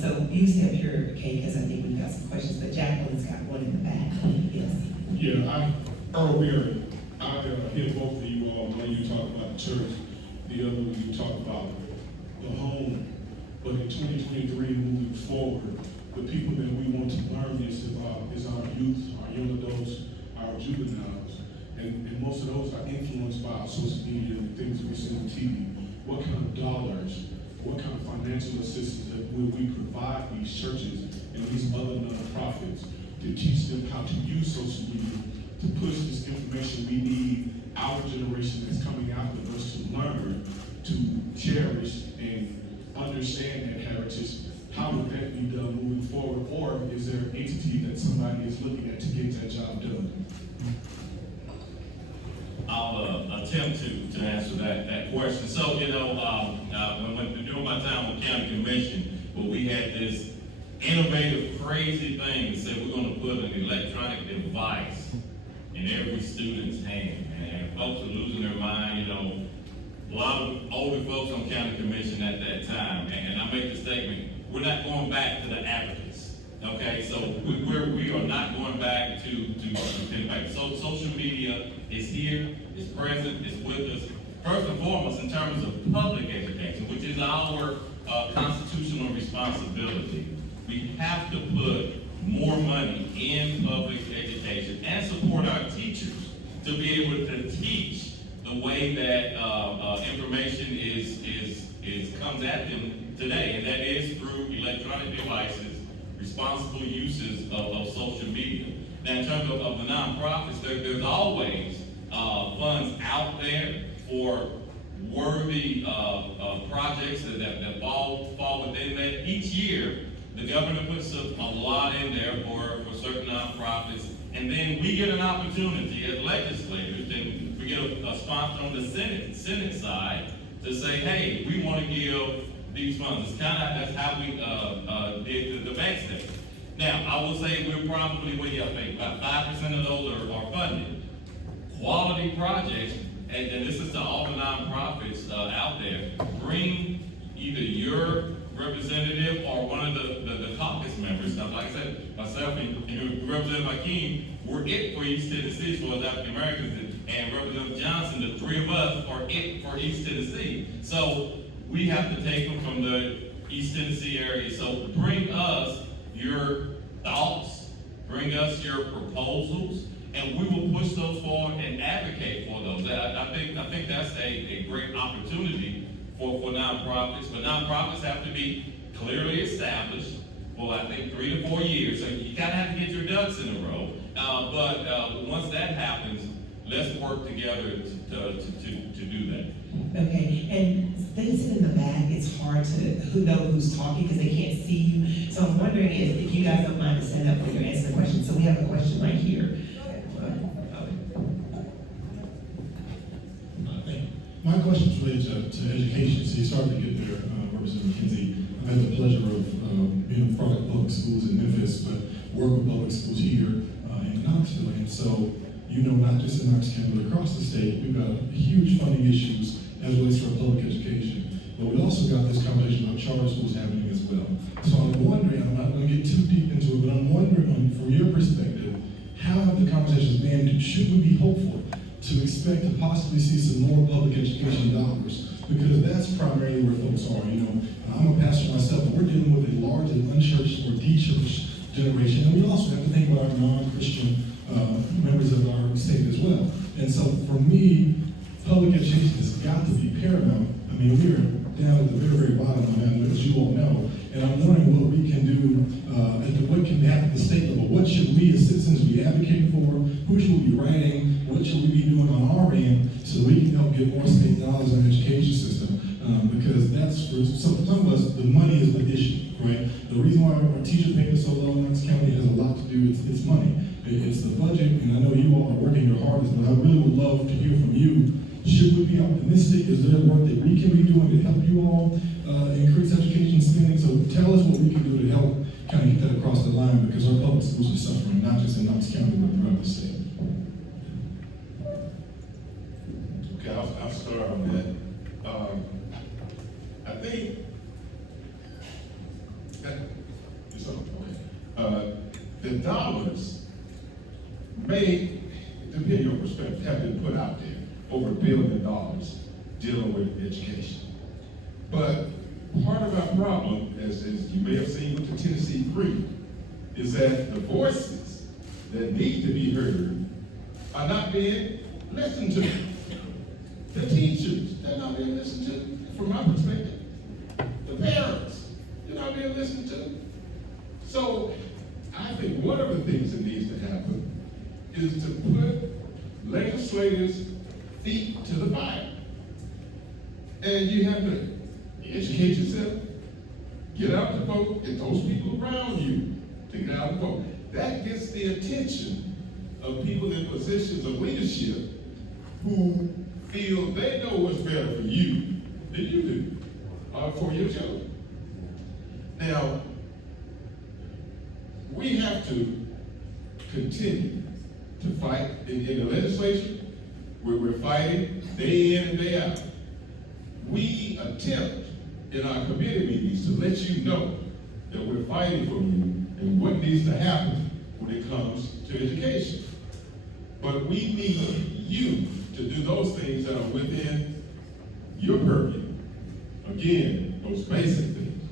So you stay up here, Kay, because I think we've got some questions, but Jacqueline's got one in the back. Yes. Yeah, earlier, I hear both of you all, when you talk about the church, the other one you talk about the home. But in 2023, moving forward, the people that we want to learn this about is our youth, our young adults, our juveniles. And most of those are influenced by our social media and the things that we see on TV. What kind of dollars, what kind of financial assistance that will we provide these churches and these other nonprofits to teach them how to use social media to push this information we need our generation that's coming after us to learn, to cherish and understand that heritage. How would that be done moving forward? Or is there an entity that somebody is looking at to get that job done? I'll attempt to answer that question. So, when during my time with County Commission, we had this innovative, crazy thing that said we're going to put an electronic device in every student's hand. And folks are losing their mind, a lot of older folks on County Commission at that time. And I make the statement, we're not going back to the averages. Okay, so we are not going back to so social media is here, is present, is with us. First and foremost, in terms of public education, which is our constitutional responsibility, we have to put more money in public education and support our teachers to be able to teach the way that information comes at them today, and that is through electronic devices, responsible uses of social media. Now, in terms of the nonprofits, there's always funds out there for worthy projects that fall within that. Each year, the governor puts a lot in there for certain nonprofits, and then we get an opportunity as legislators, and we get a sponsor on the Senate side to say, hey, we want to give these funds. It's that's how we did the bank statement. Now, I will say we're probably, I think about 5% of those are funded. Quality projects, and this is to all the nonprofits out there, bring either your representative or one of the caucus members. Now, like I said, myself and Representative Hakeem, we're it for East Tennessee as well as African Americans, and Representative Johnson, the three of us are it for East Tennessee. So we have to take them from the East Tennessee area. So bring us your thoughts, bring us your proposals, and we will push those forward and advocate for those. I think that's a great opportunity for nonprofits, but nonprofits have to be clearly established for, I think, 3 to 4 years. So you kind of have to get your ducks in a row. But once that happens, let's work together to do that. Okay, and they sit in the back, it's hard to know who's talking because they can't see you. So I'm wondering if you guys don't mind to stand up when you're answering the question. So we have a question right here. My question is related to education. So you started to get there, Representative McKenzie. I've had the pleasure of being a part of public schools in Memphis, but work with public schools here in Knoxville. And so, not just in Knox County, but across the state, we've got huge funding issues as relates to our public education. But we also got this conversation about charter schools happening as well. So I'm wondering, I'm not going to get too deep into it, but I'm wondering, from your perspective, how have the conversations been? Should we be hopeful to expect to possibly see some more public education dollars? Because that's primarily where folks are. I'm a pastor myself, but we're dealing with a large and unchurched or de-churched generation. And we also have to think about our non-Christian members of our state as well. And so for me, public education has got to be paramount. We are down at the very, very bottom of that, as you all know. And I'm wondering what we can do, what can happen at the state level. What should we as citizens be advocating for? Who should we be writing? What should we be doing on our end so we can help get more state dollars in the education system? Because that's, for some of us, the money is the issue, right? The reason why our teacher payment is so low in Knox County has a lot to do with it's money. It's the budget, and I know you all are working your hardest, but I really would love to hear from you. Should we be optimistic? Is there work that we can be doing to help you all increase education spending? So tell us what we can do to help kind of get that across the line, because our public schools are suffering, not just in Knox County, but throughout the state. Okay, I'll start on that. I think that, the dollars may, depending on perspective, have been put out there, over $1 billion dealing with education. But part of our problem, as you may have seen with the Tennessee Free, is that the voices that need to be heard are not being listened to. The teachers, they're not being listened to, from my perspective. The parents, they're not being listened to. So I think one of the things that needs to happen is to put legislators' feet to the fire. And you have to educate yourself, get out to vote, get those people around you to get out and vote. That gets the attention of people in positions of leadership who feel they know what's better for you than you do, for your children. Now, we have to continue to fight in the legislature, where we're fighting day in and day out. We attempt in our committee meetings to let you know that we're fighting for you and what needs to happen when it comes to education. But we need you to do those things that are within your purview. Again, those basic things: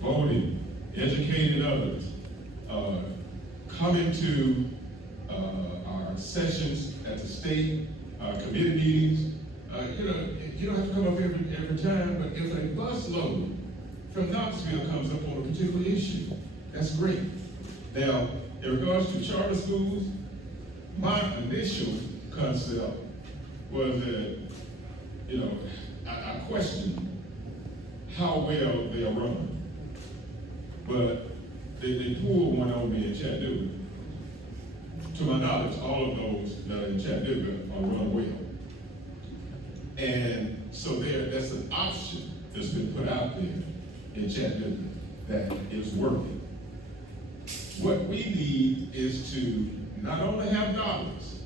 voting, educating others, coming to our sessions at the state committee meetings. You don't have to come up every time, but if a bus load from Knoxville comes up on a particular issue, that's great. Now, in regards to charter schools, my initial concept was that, I questioned how well they are run. But they pulled one on me in Chattanooga. To my knowledge, all of those that are in Chattanooga are run well. And so that's an option that's been put out there in Chattanooga that is working. What we need is to not only have dollars,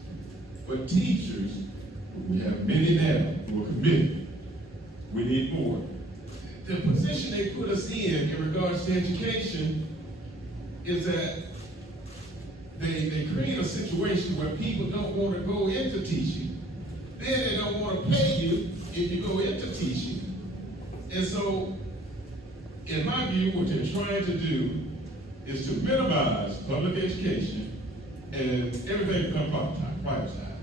but teachers. We have many now who are committed. We need more. The position they put us in regards to education is that they create a situation where people don't want to go into teaching. Then they don't want to pay you if you go into teaching. And so, in my view, what they're trying to do is to minimize public education and everything become privatized.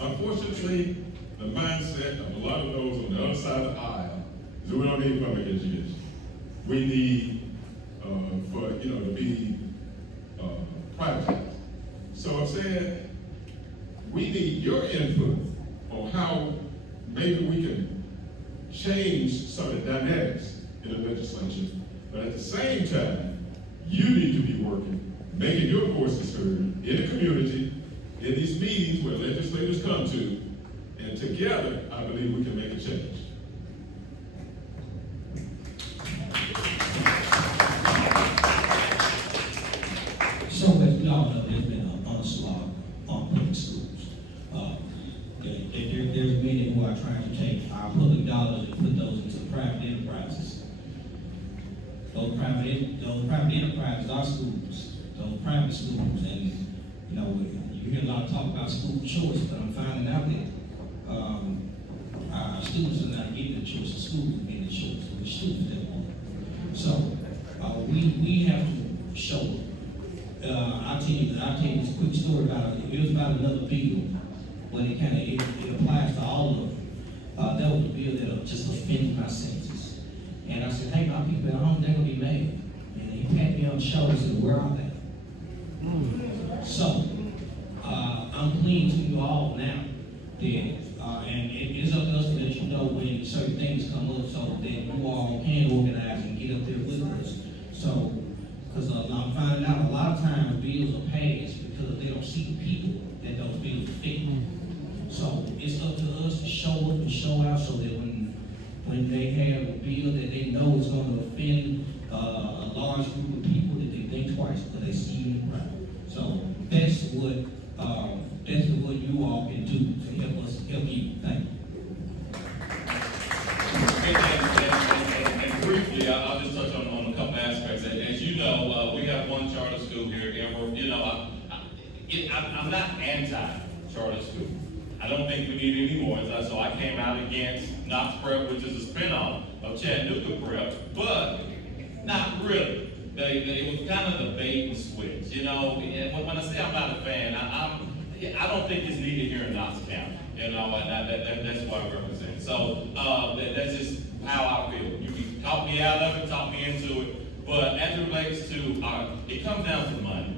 Unfortunately, the mindset of a lot of those on the other side of the aisle is that we don't need public education. We need to be privatized. So I'm saying we need your input on how maybe we can change some of the dynamics in the legislature, but at the same time, you need to be working, making your voices heard in the community, in these meetings where legislators come to, and together, I believe we can make a change. So as we all know, there's been an onslaught on public schools. There's many who are trying to take our public dollars and put those into private enterprises. Those private enterprises are schools, those private schools, and you hear a lot of talk about school choice, but I'm finding out that our students are not getting the choice, the schools are getting the choice, the students that want it. So we have to show. I'll tell you this quick story about it. It was about another bill, but it applies to all of them. That was a bill that just offended my senses. And I said, hey, my people at home, they're gonna be mad. And he patted me on the shoulder and said, where are they? So, I'm pleading to you all now that, and it is up to us to let you know when certain things come up so that you all can organize and get up there with us. So, because I'm finding out a lot of times bills are passed because they don't see the people that those bills affect. So, it's up to us to show up and show out so that when they have a bill that they know is going to offend a large group of people, that they think twice because they see you in the crowd. So that's what you all can do to help you. Thank you. not anti-charter school. I don't think we need any more, so I came out against Knox Prep, which is a spinoff of Chattanooga Prep, but not really. It was kind of the bait and switch, you know. And when I say I'm not a fan, I don't think it's needed here in Knox County, you know, and that's what I represent. So that's just how I feel. You can talk me out of it, talk me into it, but as it relates to it comes down to money.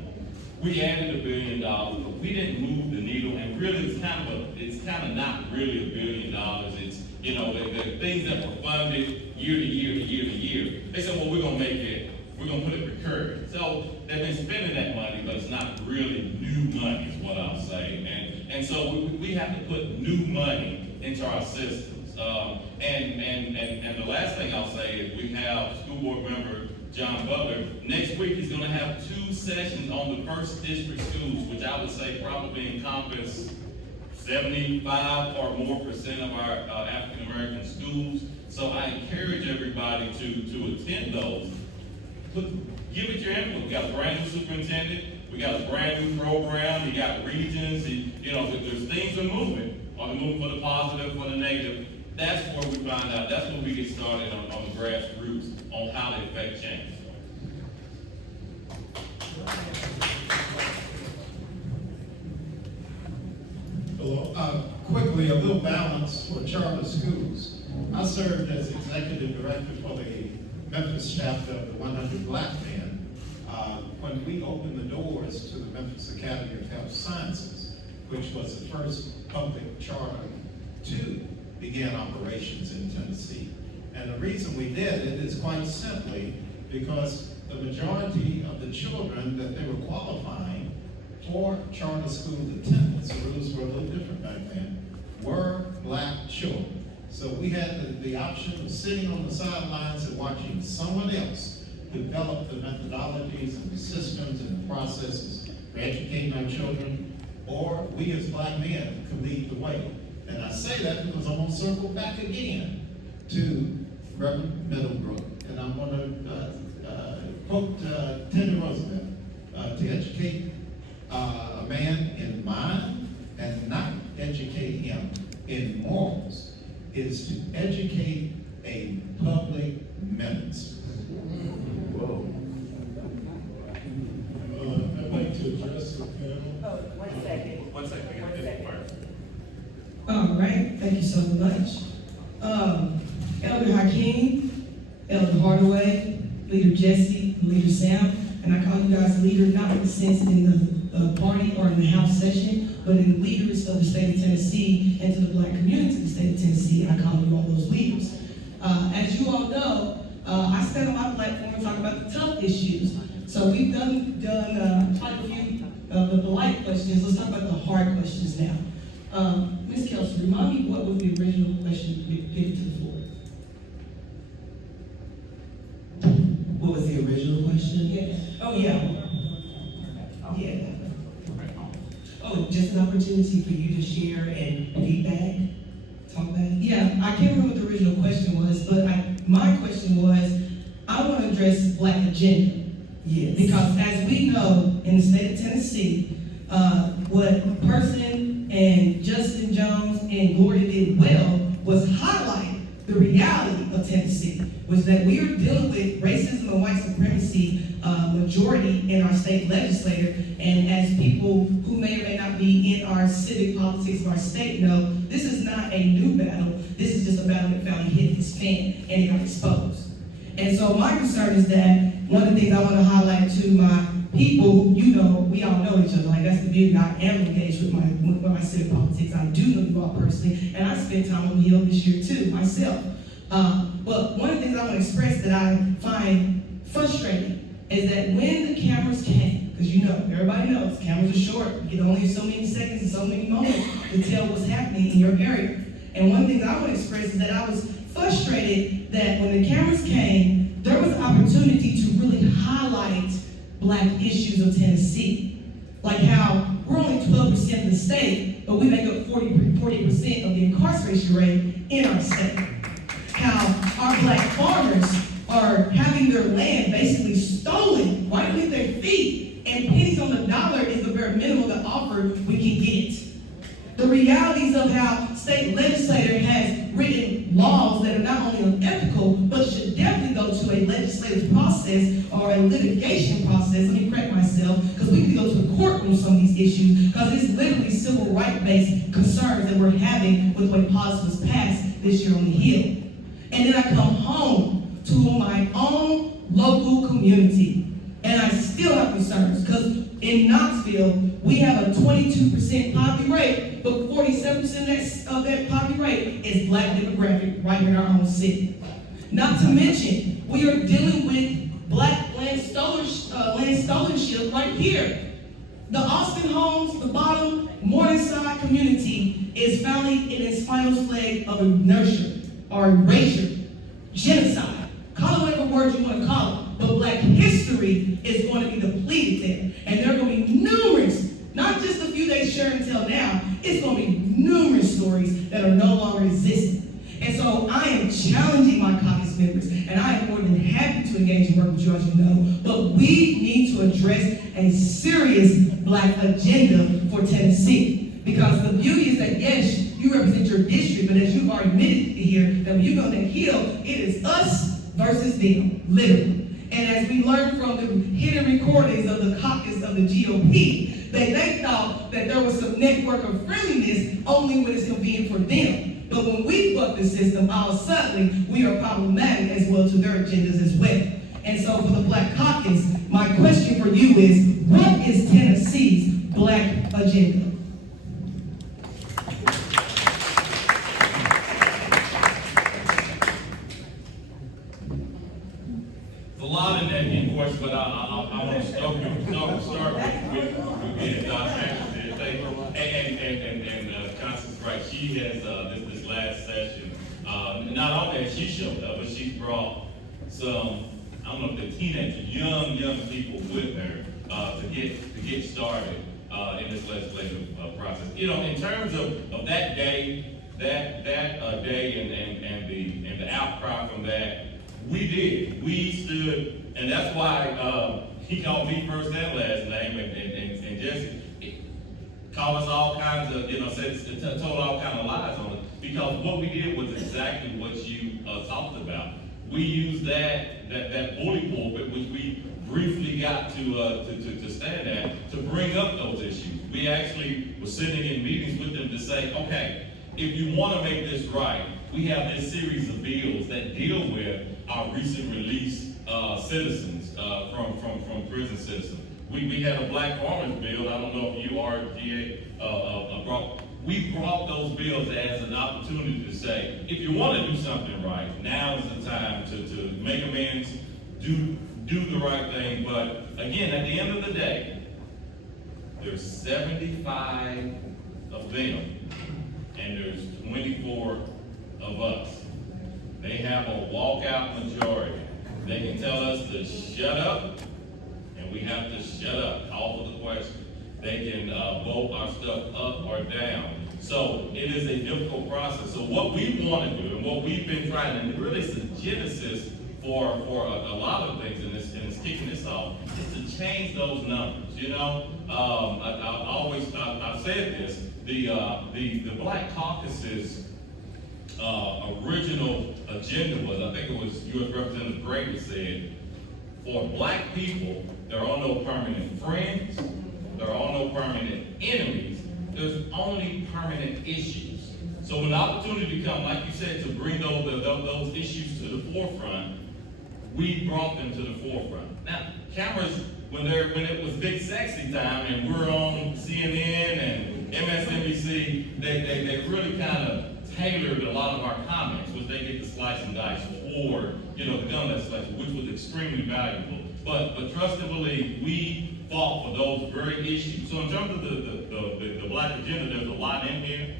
We added $1 billion, but we didn't move the needle, and really it's kind of not really $1 billion. It's, you know, the things that were funded year to year to year to year. They said, well, we're gonna put it recurring. So they've been spending that money, but it's not really new money, is what I'll say. And so we have to put new money into our systems. And the last thing I'll say is we have school board member John Butler. Next week he's going to have 2 sessions on the first district schools, which I would say probably encompass 75% or more of our African American schools. So I encourage everybody to attend those. Give it your input. We got a brand new superintendent. We got a brand new program. You got regions. You know, there's things are moving. Are they moving for the positive, for the negative? That's where we find out. That's where we get started on the grassroots on how to affect change. Hello. Quickly, a little balance for charter schools. I served as executive director for the Memphis chapter of the 100 Black Men. When we opened the doors to the Memphis Academy of Health Sciences, which was the first public charter to begin operations in Tennessee. And the reason we did it is quite simply because the majority of the children that they were qualifying for charter school attendance, the rules were a little different back then, were Black children. So we had the option of sitting on the sidelines and watching someone else develop the methodologies and the systems and the processes for educating our children, or we as Black men could lead the way. And I say that because I'm going to circle back again to Reverend Middlebrook. And I'm going to quote Teddy Roosevelt, to educate a man in mind and not educate him in morals is to educate a public menace. Whoa. I'd like to address the panel. Oh, 1 second. 1 second. 1 second. All right, thank you so much. Elder Hakeem, Elder Hardaway, Leader Jesse, Leader Sam, and I call you guys leader not in the sense in the party or in the house session, but in leaders of the state of Tennessee and to the Black community of the state of Tennessee. I call you all those leaders. As you all know, I stand on my platform and talk about the tough issues. So we've done quite a few of the polite questions. Let's talk about the hard questions now. Ms. Kelsey, remind me what was the original question you picked to the floor? What was the original question? Yes. Oh, yeah. Yeah. Oh, just an opportunity for you to share and feedback, talk back? Yeah, I can't remember what the original question was, but my question was, I want to address Black agenda. Yes. Because as we know, in the state of Tennessee, what Person and Justin Jones and Gloria did well was highlight the reality of Tennessee, was that we are dealing with racism and white supremacy majority in our state legislature, and as people who may or may not be in our civic politics of our state know, this is not a new battle, this is just a battle that finally hit its fan and it got exposed. And so my concern is that one of the things I want to highlight to my people who, you know, we all know each other, like that's the beauty. I am engaged with my civic politics. I do know you all personally, and I spent time on the Hill this year too, myself. But one of the things I want to express that I find frustrating is that when the cameras came, because you know, everybody knows cameras are short, you get only so many seconds and so many moments to tell what's happening in your area. And one of the things I want to express is that I was frustrated that when the cameras came, there was an opportunity to really highlight Black issues of Tennessee. Like how we're only 12% of the state, but we make up 40% of the incarceration rate in our state. How our Black farmers are having their land basically stolen right beneath their feet, and pennies on the dollar is the very bare minimum to offer we can get. The realities of how state legislator has written laws that are not only unethical, but should definitely go to a legislative process or a litigation process. Let me correct myself, because we need to go to the courtroom on some of these issues, because it's literally civil right-based concerns that we're having with the way policy was passed this year on the Hill. And then I come home to my own local community, and I still have concerns, because in Knoxville, we have a 22% poverty rate, but 47% of that poverty rate is Black demographic right in our own city. Not to mention, we are dealing with Black land stolenship right here. The Austin Homes, the bottom Morningside community is finally in its final leg of inertia or erasure, genocide. Call it whatever word you want to call it, but Black history is going to be depleted there. And there are going to be numerous, not just a few they share until now, it's going to be numerous stories that are no longer existing. And so I am challenging my caucus members, and I am more than happy to engage and work with you, as you know, but we need to address a serious Black agenda for Tennessee. Because the beauty is that, yes, you represent your district, but as you've already admitted here, that when you go on that Hill, it is us versus them, literally. And as we learned from the hidden recordings of the caucus of the GOP, they thought that there was some network of friendliness only when it's convenient for them. But when we buck the system, all of a sudden, we are problematic as well to their agendas as well. And so for the Black Caucus, my question for you is, what is Tennessee's Black agenda? A lot in that question, but I want to start with being Dr. and Constance, right? She has this last session. Not only has she showed up, but she's brought some, I don't know if they're teenagers, young people with her to get started in this legislative process. You know, in terms of that day, that day and the outcry from that. We stood, and that's why he called me first and last name, and Jesse called us all kinds of, told all kinds of lies on it, because what we did was exactly what you talked about. We used that bully pulpit, which we briefly got to stand at, to bring up those issues. We actually were sitting in meetings with them to say, okay, if you want to make this right, we have this series of bills that deal with our recent release citizens from prison systems. We had a Black Farmers Bill. I don't know if you are brought. We brought those bills as an opportunity to say, if you want to do something right, now is the time to make amends, do the right thing. But again, at the end of the day, there's 75 of them, and there's 24 of us. They have a walkout majority. They can tell us to shut up, and we have to shut up, call for the question. They can vote our stuff up or down. So it is a difficult process. So what we want to do, and what we've been trying, and really it's the genesis for a lot of things in this, and it's kicking this off, is to change those numbers. I've said this, the Black Caucus's original agenda was, I think it was U.S. Representative Gray that said, for Black people, there are no permanent friends, there are no permanent enemies, there's only permanent issues. So when the opportunity comes, like you said, to bring those issues to the forefront, we brought them to the forefront. Now, cameras, when it was big sexy time and we're on CNN and MSNBC, they really kind of tailored a lot of our comments, which they get to slice and dice for, the gun legislation, which was extremely valuable. But trust and believe, we fought for those very issues. So in terms of the Black agenda, there's a lot in here.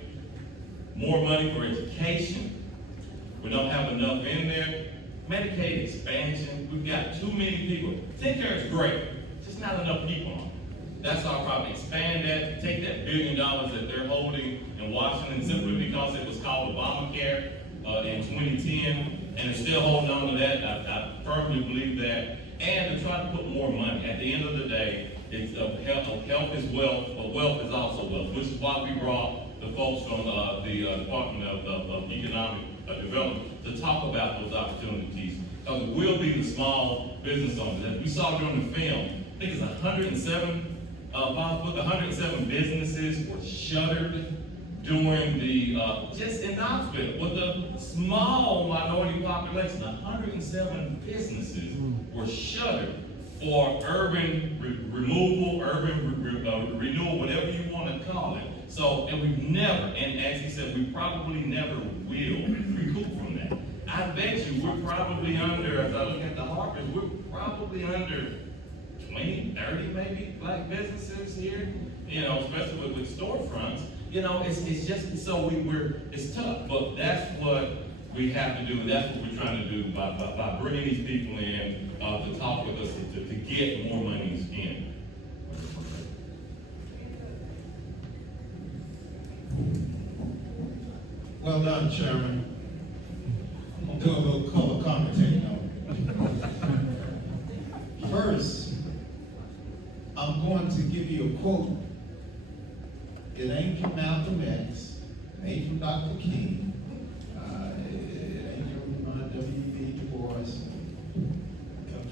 More money for education. We don't have enough in there. Medicaid expansion. We've got too many people. TennCare is great, just not enough people on it. That's our problem. Expand that, take that $1 billion that they're holding in Washington simply because it was called Obamacare in 2010, and they're still holding on to that. I firmly believe that. And to try to put more money. At the end of the day, It's health is wealth, but wealth is also wealth, which is why we brought the folks from the Department of Economic Development to talk about those opportunities. Because it will be the small business owners. As we saw during the film, I think it's 107 businesses were shuttered during the, just in Knoxville, with a small minority population, 107 businesses were shuttered for urban removal, renewal, whatever you want to call it. So, and we've never, and as he said, we probably never will recoup from that. I bet you we're probably under, as I look at the Harvard, we're probably under 20, 30 maybe black businesses here, you know, especially with storefronts. You know, it's just, so it's tough, but that's what we have to do. That's what we're trying to do by bringing these people in to talk with us, to get more monies in. Well done, Chairman. I'm gonna do a little color commentating on it. First, I'm going to give you a quote. It ain't from Malcolm X, it ain't from Dr. King, it ain't from W.B. Du Bois,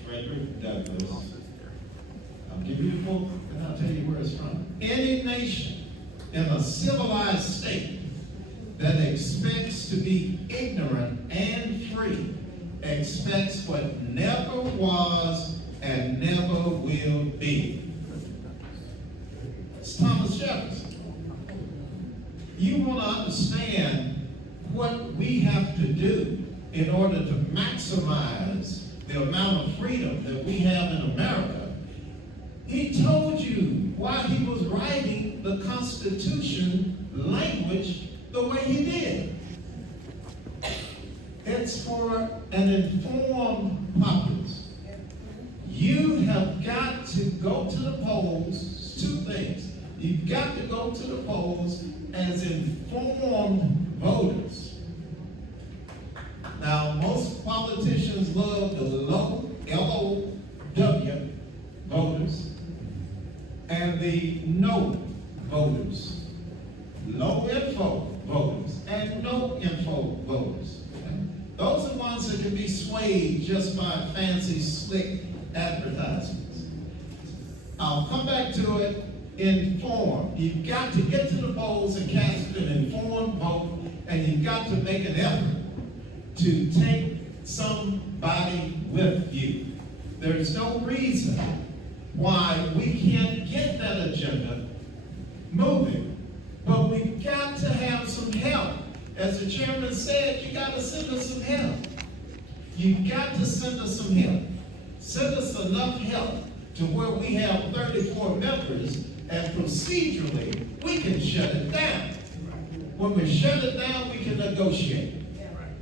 Frederick Douglass. I'll give you the quote and I'll tell you where it's from. Any nation in a civilized state that expects to be ignorant and free expects what never was and never will be. It's Thomas Jefferson. You want to understand what we have to do in order to maximize the amount of freedom that we have in America. He told you why he was writing the Constitution language the way he did. It's for an informed populace. You have got to go to the polls, two things. You've got to go to the polls as informed voters. Now, most politicians love the low, L-O-W voters, and the no voters. Low info voters and no info voters. Okay? Those are ones that can be swayed just by fancy, slick advertisements. I'll come back to it. Informed. You've got to get to the polls and cast an informed vote, and you've got to make an effort to take somebody with you. There's no reason why we can't get that agenda moving, but we've got to have some help. As the chairman said, you got to send us some help. You've got to send us some help. Send us enough help to where we have 34 members, and procedurally, we can shut it down. When we shut it down, we can negotiate.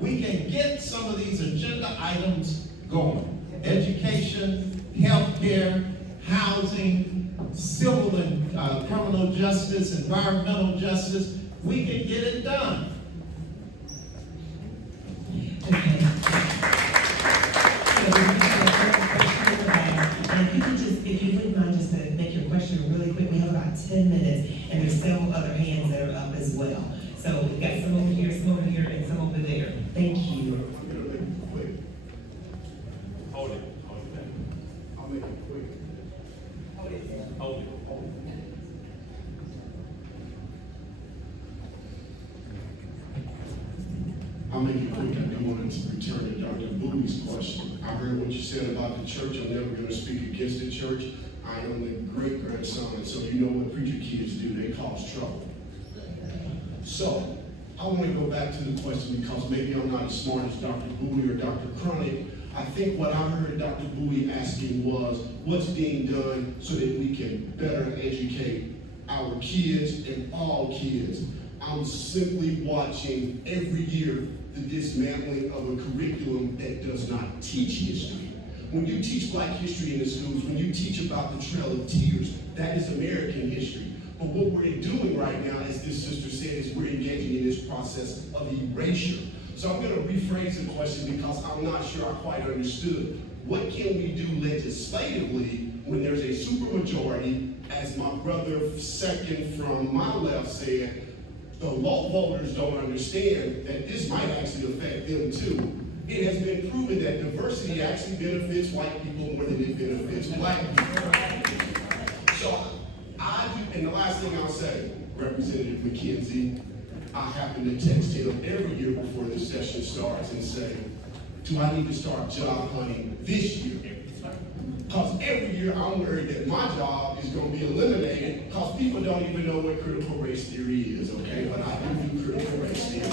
We can get some of these agenda items going. Education, healthcare, housing, civil and criminal justice, environmental justice. We can get it done. Okay. If you wouldn't mind just to make your question really quick, we have about 10 minutes, and there's several other hands that are up as well. So we've got some over here, and some over there. Thank you. Hold it. I'll make it quick. Hold it. I'll make it quick. I do want to return to Dr. Bowie's question. I heard what you said about the church. I'm never going to speak against the church. I am the great-grandson, and so you know what preacher kids do. They cause trouble. So, I want to go back to the question because maybe I'm not as smart as Dr. Bowie or Dr. Cronick. I think what I heard Dr. Bowie asking was, what's being done so that we can better educate our kids and all kids? I'm simply watching every year the dismantling of a curriculum that does not teach history. When you teach Black history in the schools, when you teach about the Trail of Tears, that is American history. But what we're doing right now, as this sister said, is we're engaging in this process of erasure. So I'm going to rephrase the question because I'm not sure I quite understood. What can we do legislatively when there's a supermajority, as my brother second from my left said, the low voters don't understand that this might actually affect them too. It has been proven that diversity actually benefits white people more than it benefits black people. So I do, and the last thing I'll say, Representative McKenzie, I happen to text him every year before this session starts and say, do I need to start job hunting this year? Because every year I'm worried that my job is going to be eliminated because people don't even know what critical race theory is, okay? But I do critical race theory.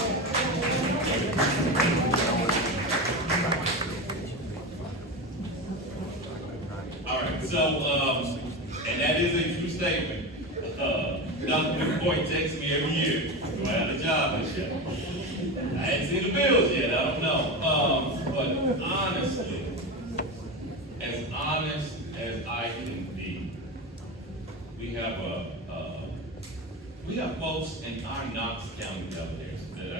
All right, so, and that is a true statement. Dr. McCoy texts me every year, do I have a job this year? I hadn't seen the bills yet, I don't know. But honestly, as honest as I can be, we have folks in our Knox County governors that I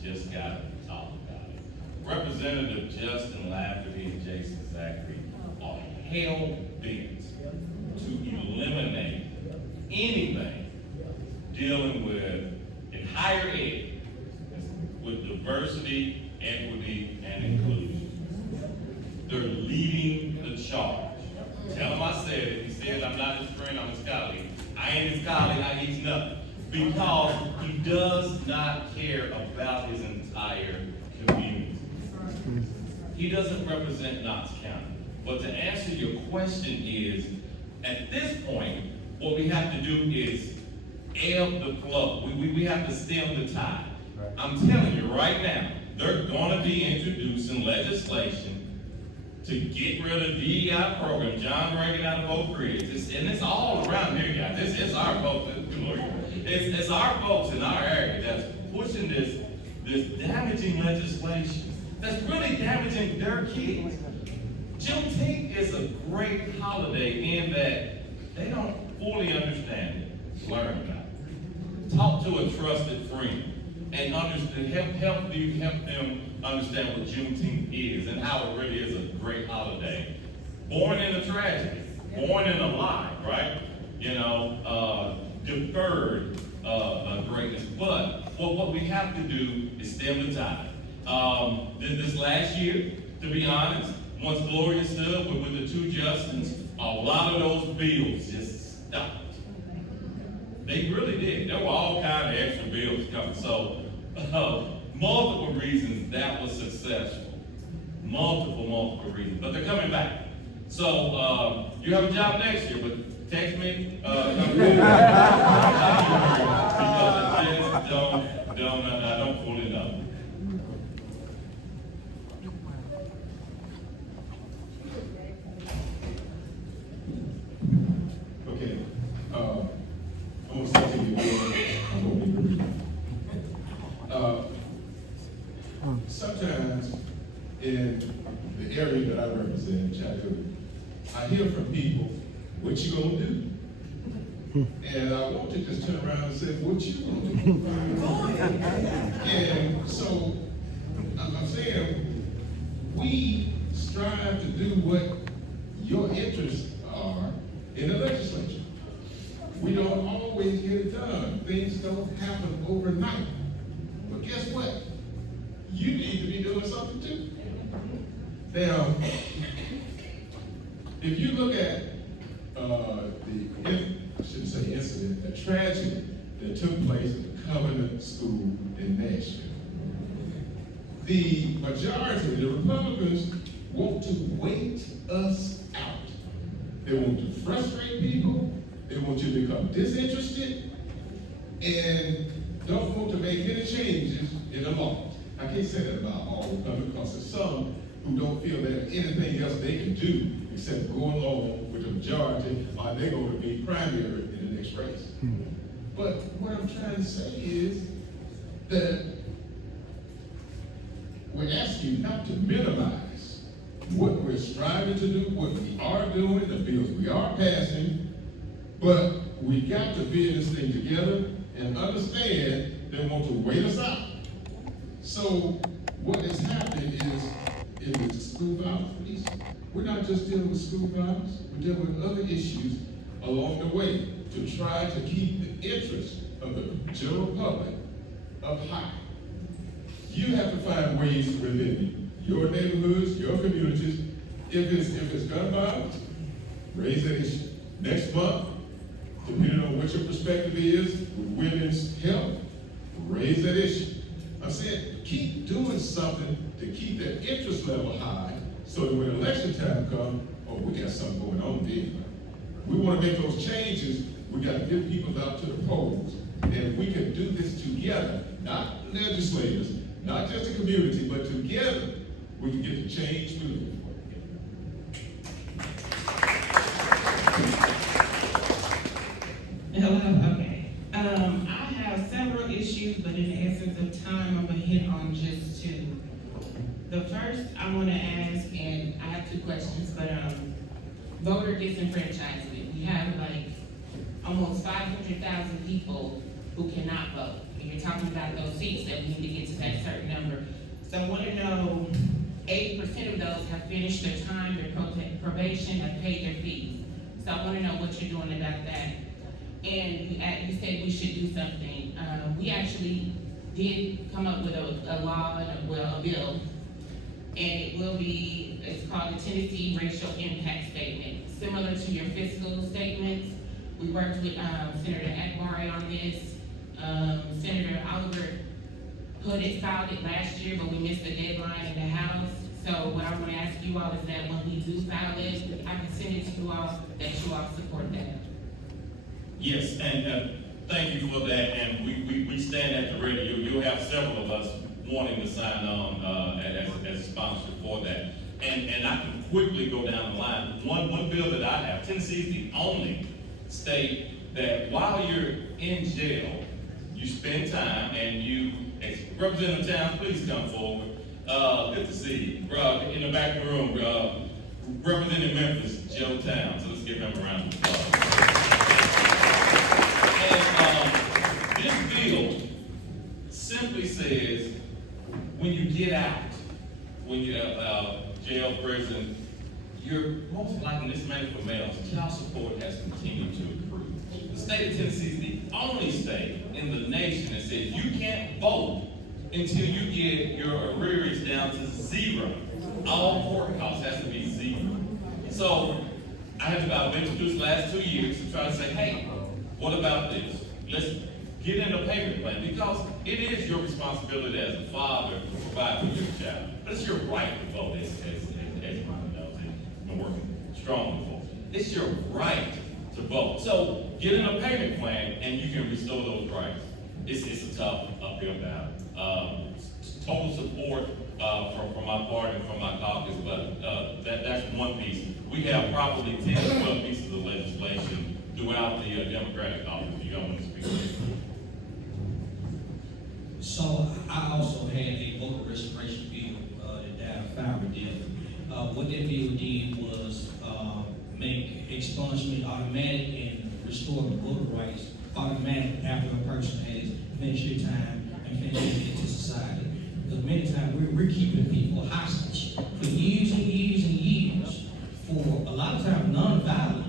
just gotta talk about it. Representative Justin Lafferty and Jason Zachary are hell-bent to eliminate anything dealing with, in higher ed, with diversity, equity, and inclusion. They're leading the charge. Tell him I said it. He says I'm not his friend, I'm his colleague. I ain't his colleague, he's nothing. Because he does not care about his entire community. He doesn't represent Knox County. But to answer your question is, at this point, what we have to do is ebb the flow. We have to stem the tide. I'm telling you right now, they're going to be introducing legislation to get rid of DEI program. John Reagan out of Oak Ridge. And it's all around here, guys. It's our folks. It's our folks in our area that's pushing this damaging legislation that's really damaging their kids. Juneteenth is a great holiday in that they don't fully understand it. Learn about it. Talk to a trusted friend and understand, help them understand what Juneteenth is and how it really is a great holiday. Born in a tragedy, born in a lie, right? Deferred greatness. But what we have to do is stem the tide. This last year, to be honest, once Gloria stood with the two Justins, a lot of those bills just stopped. They really did. There were all kinds of extra bills coming. So, multiple reasons that was successful. Multiple reasons. But they're coming back. So, you have a job next year, but text me. Because I just don't fully know. Okay. I'm gonna say to you, I'm gonna be brief. Sometimes in the area that I represent, Chattanooga, I hear from people, what you gonna do? And I want to just turn around and say, what you gonna do? And so, I'm saying, we strive to do what your interests are in the legislature. We don't always get it done. Things don't happen overnight. But guess what? You need to be doing something too. Now, if you look at the tragedy that took place at the Covenant School in Nashville, the majority, the Republicans, want to wait us out. They want to frustrate people. They want you to become disinterested and don't want to make any changes in the law. I can't say that about all Republicans because there's some who don't feel that anything else they can do except go along with the majority or they're going to be primary in the next race. But what I'm trying to say is that we're asking you not to minimize what we're striving to do, what we are doing, the bills we are passing, but we got to build this thing together and understand they want to wait us out. So what is happening is in the school violence police, we're not just dealing with school violence, we're dealing with other issues along the way to try to keep the interest of the general public up high. You have to find ways within your neighborhoods, your communities. If it's gun violence, raise that issue. Next month, depending on what your perspective is with women's health, raise that issue. I'm saying keep doing something to keep that interest level high so that when election time comes, oh, we got something going on there. We want to make those changes. We got to get people out to the polls. And we can do this together, not legislators, not just the community, but together we can get the change we're looking for. Hello, okay. I have several issues, but in the essence of time, I'm gonna hit on just two. The first I wanna ask, and I have two questions, but voter disenfranchisement. We have like almost 500,000 people who cannot vote. And you're talking about those seats that we need to get to that certain number. So I wanna know, 80% of those have finished their time, their probation, have paid their fees. So I wanna know what you're doing about that. And you said we should do something. We actually did come up with a law and a bill, and it will be, it's called the Tennessee Racial Impact Statement. Similar to your fiscal statements, we worked with Senator Akbari on this. Senator Oliver filed it last year, but we missed the deadline in the House. So what I want to ask you all is that when we do file it, I can send it to you all, that you all support that. Yes, and thank you for that, and we stand at the ready. You'll have several of us wanting to sign on as a sponsor for that. And I can quickly go down the line. One bill that I have, Tennessee is the only state that while you're in jail, you spend time and you, as Representative Towns, please come forward. Good to see you. In the back of the room, Representative Memphis, Joe Towns. So let's give him a round of applause. And this bill simply says, when you get out, when you're jail, prison, you're most likely, this mainly for males, child support has continued to improve. The state of Tennessee is the only state in the nation that says you can't vote until you get your arrears down to zero. All court costs has to be zero. So I have about been through this last 2 years to try to say, hey, what about this? Let's get in a payment plan, because it is your responsibility as a father to provide for your child. But it's your right to vote, as Ron knows, and been working strongly for. It's your right to vote. So get in a payment plan and you can restore those rights. It's a tough uphill battle. Total support from my party and from my caucus, but that's one piece. We have probably 10 or 12 pieces of legislation throughout the Democratic caucus. You don't want to speak. So I also had a voter restoration bill that died a fiery death. What that bill did was make expungement automatic and restore the voter rights automatic after a person has finished their time and finished into society. Because many times we're keeping people hostage for years and years and years for a lot of times non-violent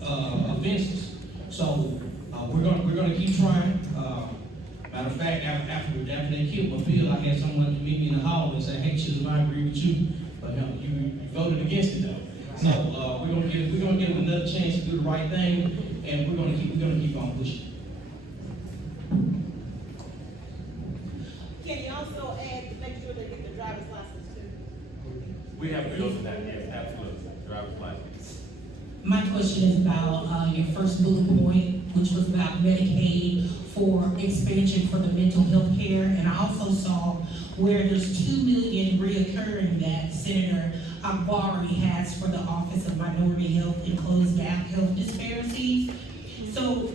offenses. So we're gonna keep trying. Matter of fact, after they killed my bill, I had someone to meet me in the hall and say, "Hey, Chisholm, I agree with you, but you voted against it though." So we're gonna give them another chance to do the right thing, and we're gonna keep on pushing. Can you also add to make sure they get the driver's license too? We have bills in that, yes, absolutely. Driver's license. My question is about your first bullet point, which was about Medicaid for expansion for the mental health care. And I also saw where there's $2 million reoccurring that Senator Akbari has for the Office of Minority Health and Close Gap Health Disparities. So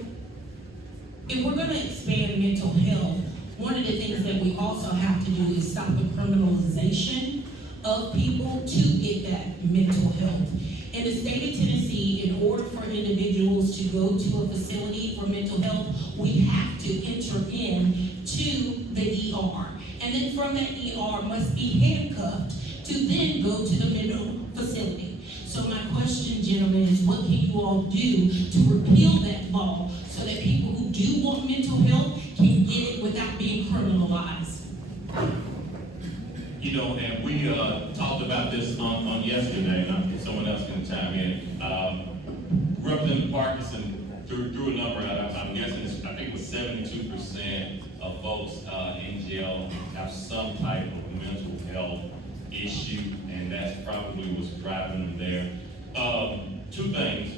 if we're gonna expand mental health, one of the things that we also have to do is stop the criminalization of people to get that mental health. In the state of Tennessee, in order for individuals to go to a facility for mental health, we have to enter in to the ER. And then from that ER must be handcuffed to then go to the mental facility. So my question, gentlemen, is what can you all do to repeal that law so that people who do want mental health can get it without being criminalized? You know, and we talked about this on yesterday, and someone else can chime in. Representative Parkinson threw a number out. I'm guessing I think it was 72% of folks in jail have some type of mental health issue, and that's probably what's driving them there. Two things.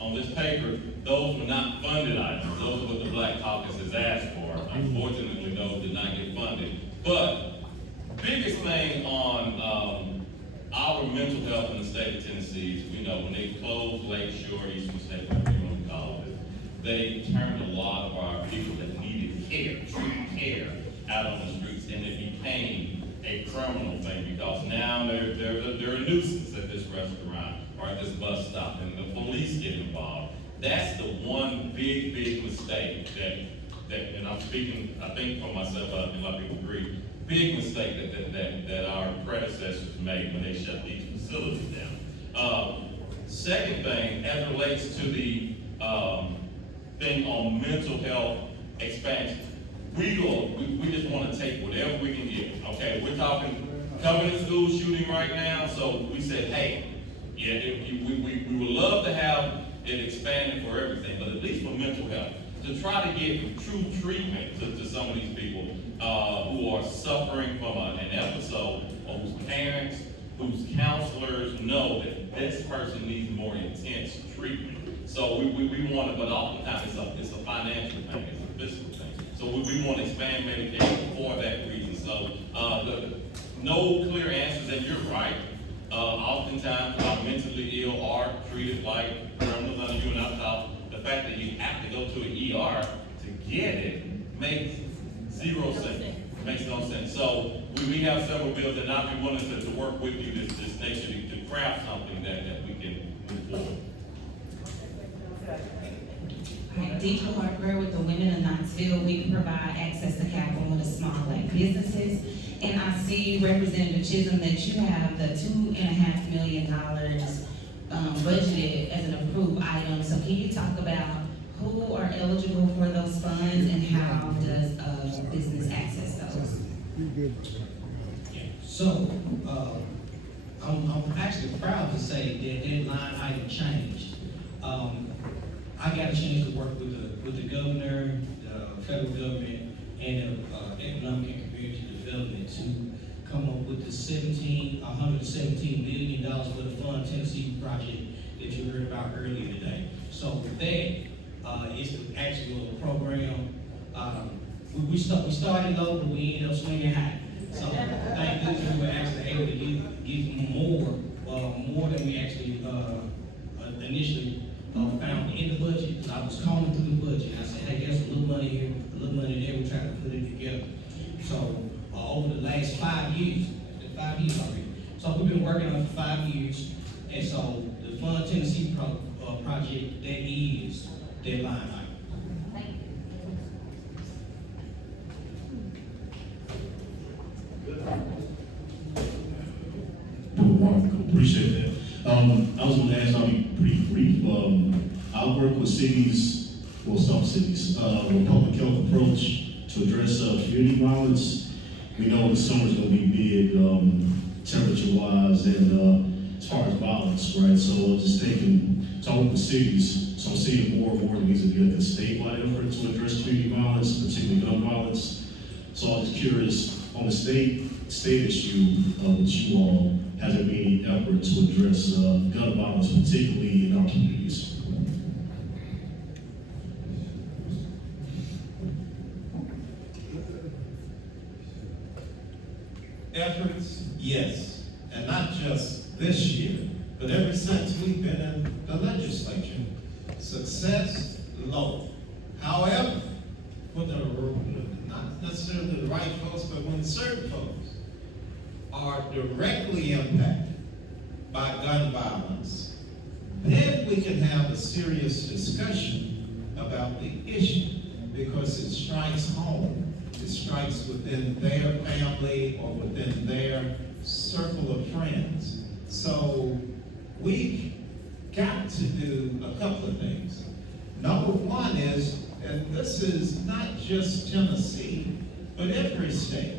On this paper, those were not funded items. Those are what the Black Caucus has asked for. Unfortunately, those did not get funded. But biggest thing on our mental health in the state of Tennessee is, we know when they closed Lake Shore, Eastern State, whatever you want to call it, they turned a lot of our people that needed care, true care, out on the streets, and it became a criminal thing because now they're a nuisance at this restaurant or at this bus stop, and the police get involved. That's the one big mistake that, and I'm speaking, I think for myself, I think a lot of people agree, big mistake that our predecessors made when they shut these facilities down. Second thing, as it relates to the thing on mental health expansion, we just want to take whatever we can get. Okay, we're talking Covenant School shooting right now, so we said, hey, yeah, we would love to have it expanded for everything, but at least for mental health, to try to get true treatment to some of these people who are suffering from an episode, or whose parents, whose counselors know that this person needs more intense treatment. So we want to, but oftentimes it's a financial thing, it's a physical thing. So we want to expand medication for that reason. So no clear answers, and you're right. Oftentimes mentally ill are treated like criminals under juvenile law. The fact that you have to go to an ER to get it makes zero sense. Makes no sense. So we have several bills, and I'll be willing to work with you this next year to craft something that we can move forward. Deidre Harper with the Women of Knoxville. We provide access to capital to small Black businesses. And I see, Representative Chisholm, that you have the $2.5 million budgeted as an approved item. So can you talk about who are eligible for those funds and how does a business access those? So, I'm actually proud to say that line item changed. I got a chance to work with the governor, the federal government, and the economic and community development to come up with the $117 million for the Fund Tennessee project that you heard about earlier today. So with that, it's the actual program. We started low, but we ended up swinging high. So thank goodness we were actually able to give more than we actually initially found in the budget. I was combing through the budget. I said, hey, there's a little money here, a little money there. We tried to put it together. So over the last 5 years, 5 years already. So we've been working on it for 5 years. And so the Fund Tennessee project, that is their line item. Appreciate that. I was going to ask, I'll be pretty brief. I work with cities, well, some cities, with public health approach to address community violence. We know the summer's going to be big, temperature-wise, and as far as violence, right? So just I work with cities, so I'm seeing more and more needs to be like a statewide effort to address community violence, particularly gun violence. So I was curious, on the state issue with you all, has there been any effort to address gun violence, particularly in our communities? Efforts, yes, and not just this year, but ever since we've been in the legislature. Success, low. However, not necessarily the right folks, but when certain folks are directly impacted by gun violence, then we can have a serious discussion about the issue, because it strikes home. It strikes within their family or within their circle of friends. So we've got to do a couple of things. Number one is, and this is not just Tennessee, but every state,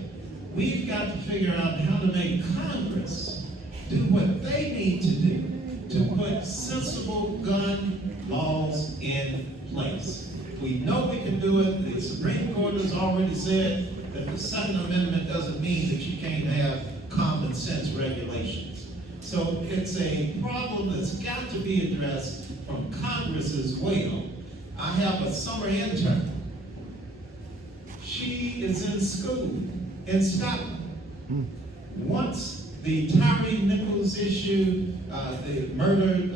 we've got to figure out how to make Congress do what they need to do to put sensible gun laws in place. We know we can do it. The Supreme Court has already said that the Second Amendment doesn't mean that you can't have common sense regulations. So it's a problem that's got to be addressed from Congress as well. I have a summer intern. She is in school in Scotland. Once the Tyree Nichols issue, the murder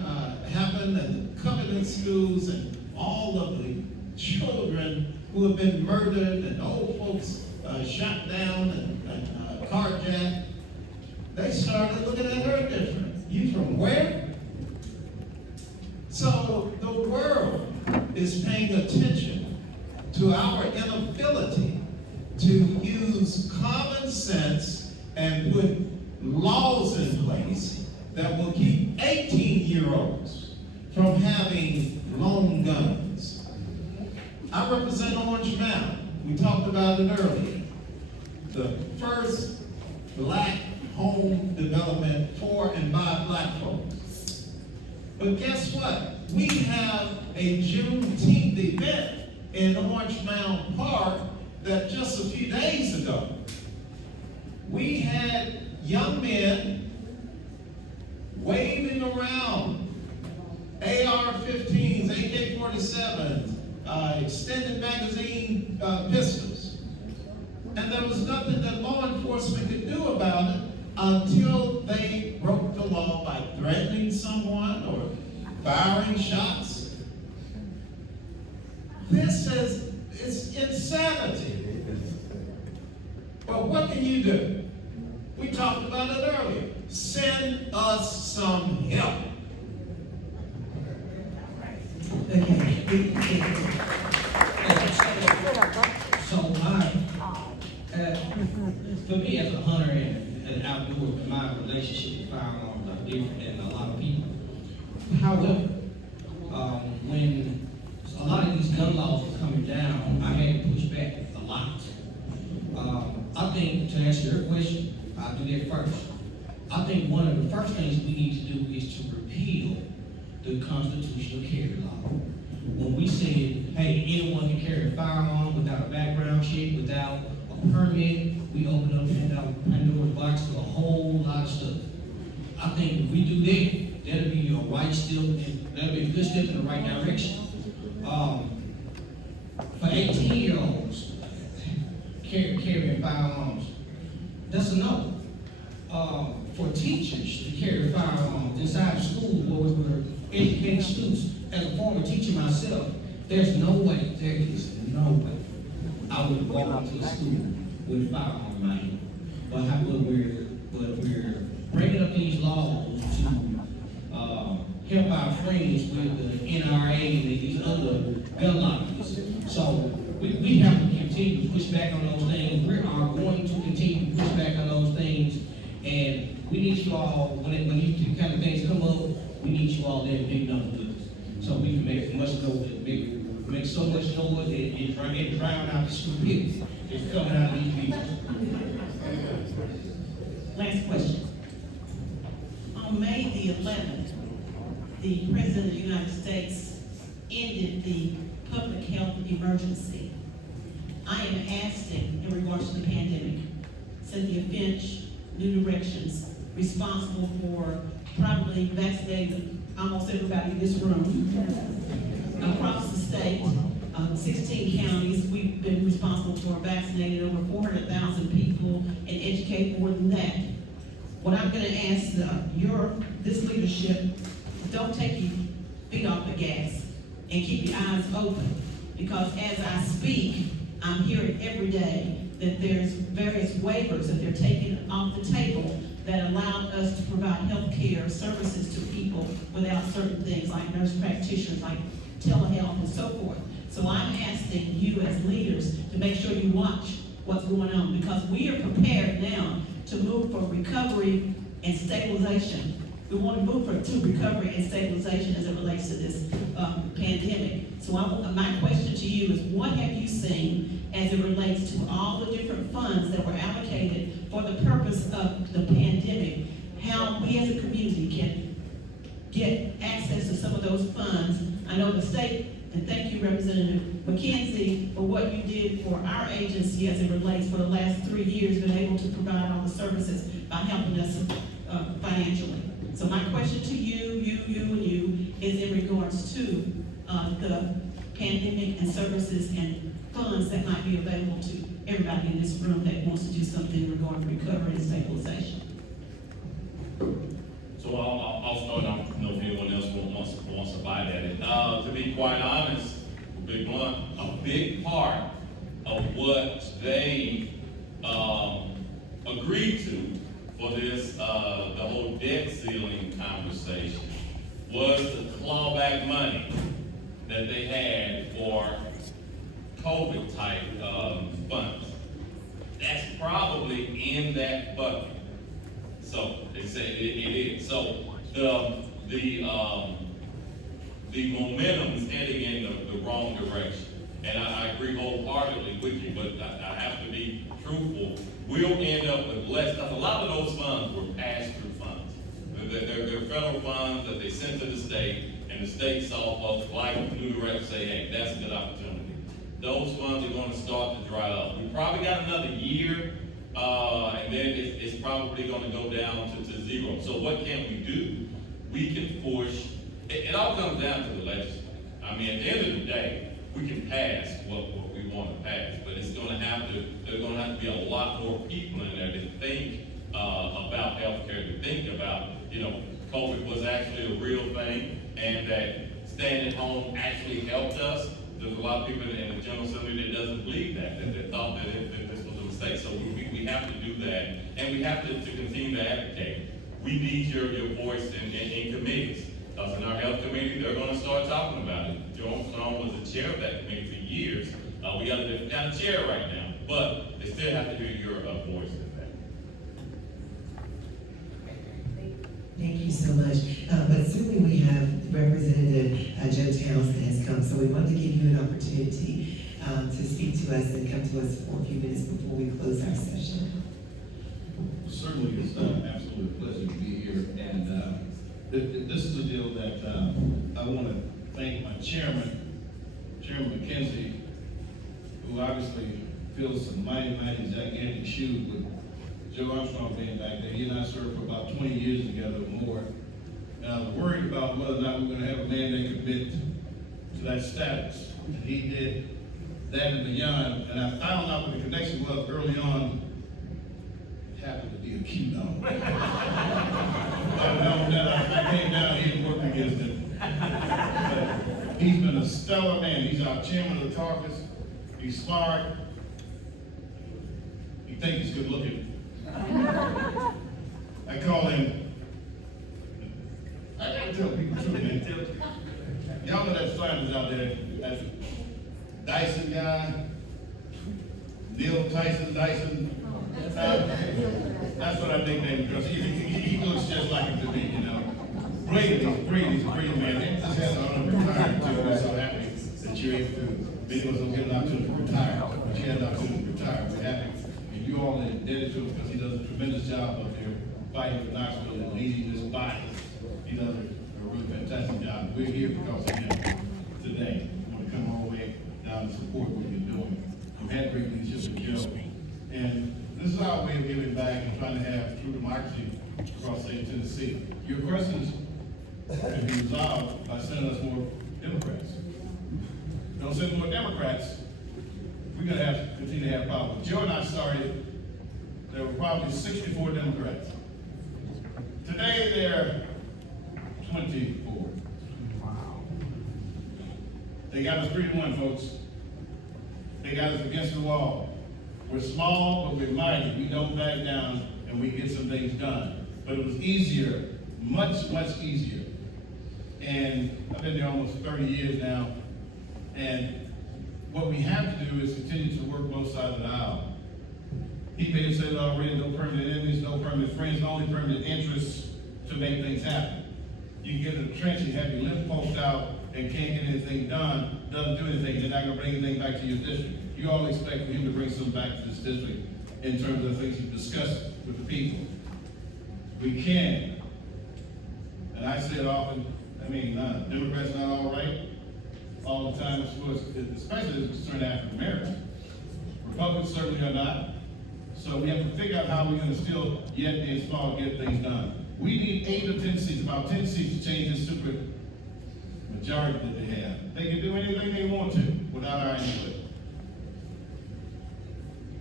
happened, and the Covenant schools, and all of the children who have been murdered, and old folks shot down and carjacked, they started looking at her different. You from where? So the world is paying attention to our inability to use common sense and put laws in place that will keep 18-year-olds from having loan guns. I represent Orange Mountain. We talked about it earlier. The first black home development for and by black folks. But guess what? We have a Juneteenth event in Orange Mound Park that just a few days ago, we had young men waving around AR-15s, AK-47s, extended magazine pistols. And there was nothing that law enforcement could do about it until they broke the law by threatening someone or firing shots. This is insanity. But what can you do? We talked about it earlier. Send us some help. So for me as a hunter and outdoors, my relationship with firearms are different than a lot of people. However, when a lot of these gun laws were coming down, I had to push back a lot. I think, to answer your question, I'll do that first. I think one of the first things we need to do is to repeal the constitutional carry law. When we said, hey, anyone can carry a firearm without a background check, without a permit, we opened up Pandora's box to a whole lot of stuff. I think if we do that, that'll be a right step, and that'll be a good step in the right direction. For 18-year-olds carrying firearms, that's a no. For teachers to carry firearms inside of school where we were educating students, as a former teacher myself, there's no way, there is no way I would walk into the school with a firearm in my hand. But we're breaking up these laws to help our friends with the NRA and these other gun lobbies. So we have to continue to push back on those things. We are going to continue to push back on those things. And we need you all, when these kind of things come up, we need you all there to big numbers with us. So we can make much noise, make so much noise and drown out the stupidity that's coming out of these people. Last question. On May the 11th, the President of the United States ended the public health emergency. I am asking, in regards to the pandemic, Cynthia Finch, New Directions, responsible for probably vaccinating almost everybody in this room. Across the state, 16 counties, we've been responsible for vaccinating over 400,000 people and educate more than that. What I'm going to ask this leadership, don't take your feet off the gas and keep your eyes open, because as I speak, I'm hearing every day that there's various waivers that they're taking off the table that allowed us to provide health care services to people without certain things like nurse practitioners, like telehealth and so forth. So I'm asking you as leaders to make sure you watch what's going on, because we are prepared now to move for recovery and stabilization We want to move to recovery and stabilization as it relates to this pandemic. So my question to you is, what have you seen as it relates to all the different funds that were allocated for the purpose of the pandemic? How we as a community can get access to some of those funds. I know the state, and thank you, Representative McKenzie, for what you did for our agency as it relates for the last 3 years, been able to provide all the services by helping us financially. So my question to you is in regards to the pandemic and services and funds that might be available to everybody in this room that wants to do something regarding recovery and stabilization. So I'll start. I don't know if anyone else wants to bite at it. To be quite honest, Big Blunt, a big part of what they agreed to for this, the whole debt ceiling conversation, was the clawback money that they had for COVID type funds. That's probably in that bucket. So they say it is. So the momentum is heading in the wrong direction. And I agree wholeheartedly with you, but I have to be truthful. We'll end up with less, because a lot of those funds were pass-through funds. They're federal funds that they sent to the state, and the state saw folks like the new director say, hey, that's a good opportunity. Those funds are going to start to dry up. We probably got another year, and then it's probably going to go down to zero. So what can we do? We can push. It all comes down to the legislature. I mean, at the end of the day, we can pass what we want to pass, but it's going to have to. There's going to have to be a lot more people in there to think about healthcare, to think about, COVID was actually a real thing, and that staying at home actually helped us. There's a lot of people in the General Assembly that doesn't believe that thought that this was a mistake. So we have to do that, and we have to continue to advocate. We need your voice in committees. Because in our health committee, they're going to start talking about it. Joe Armstrong was the chair of that committee for years. We got a different kind of chair right now, but they still have to hear your voice in that. Thank you so much. But certainly we have Representative Joe Towns that has come, so we want to give you an opportunity to speak to us and come to us for a few minutes before we close our session. Certainly, it's an absolute pleasure to be here, and this is a deal that I want to thank my Chairman McKenzie, who obviously fills some mighty gigantic shoes with Joe Armstrong being back there. He and I served for about 20 years together or more. And I was worried about whether or not we were going to have a man that could commit to that status. And he did that and beyond. And I found out what the connection was early on. It happened to be a cute dog. I came down here and worked against him. But he's been a stellar man. He's our chairman of the caucus. He's smart. He thinks he's good looking. I call him, I gotta tell people the truth, man. Y'all know that Flanders out there, that Dyson guy, Neil Tyson Dyson. That's what I nicknamed him, because he looks just like him to me, He's a great man. He just had an honor of retiring too. We're so happy that you're able to, many of us don't get an opportunity to retire, but you had an opportunity to retire. We're happy. And you all are indebted to him because he does a tremendous job up there fighting for Knoxville and leading this body. He does a really fantastic job. We're here because of him today. We want to come all the way down to support what you're doing. We've had great leadership with Joe. And this is our way of giving back and trying to have true democracy across the state of Tennessee. Your questions can be resolved by sending us more Democrats. Don't send more Democrats, we're going to have to continue to have problems. Joe and I started, there were probably 64 Democrats. Today, there are 24. Wow. They got us 3-1, folks. They got us against the wall. We're small, but we're mighty. We don't back down, and we get some things done. But it was easier, much easier. And I've been there almost 30 years now. And what we have to do is continue to work both sides of the aisle. He may have said it already, no permanent enemies, no permanent friends, only permanent interests. to make things happen. You can get in a trench and have your lift poked out and can't get anything done, doesn't do anything, they're not gonna bring anything back to your district. You all expect for him to bring something back to this district in terms of things you've discussed with the people. We can. And I say it often, Democrats not all right all the time, especially as it's concerned African Americans. Republicans certainly are not. So we have to figure out how we're gonna still, yet being small, get things done. We need 8 or 10 seats, about 10 seats to change this super majority that they have. They can do anything they want to without our input.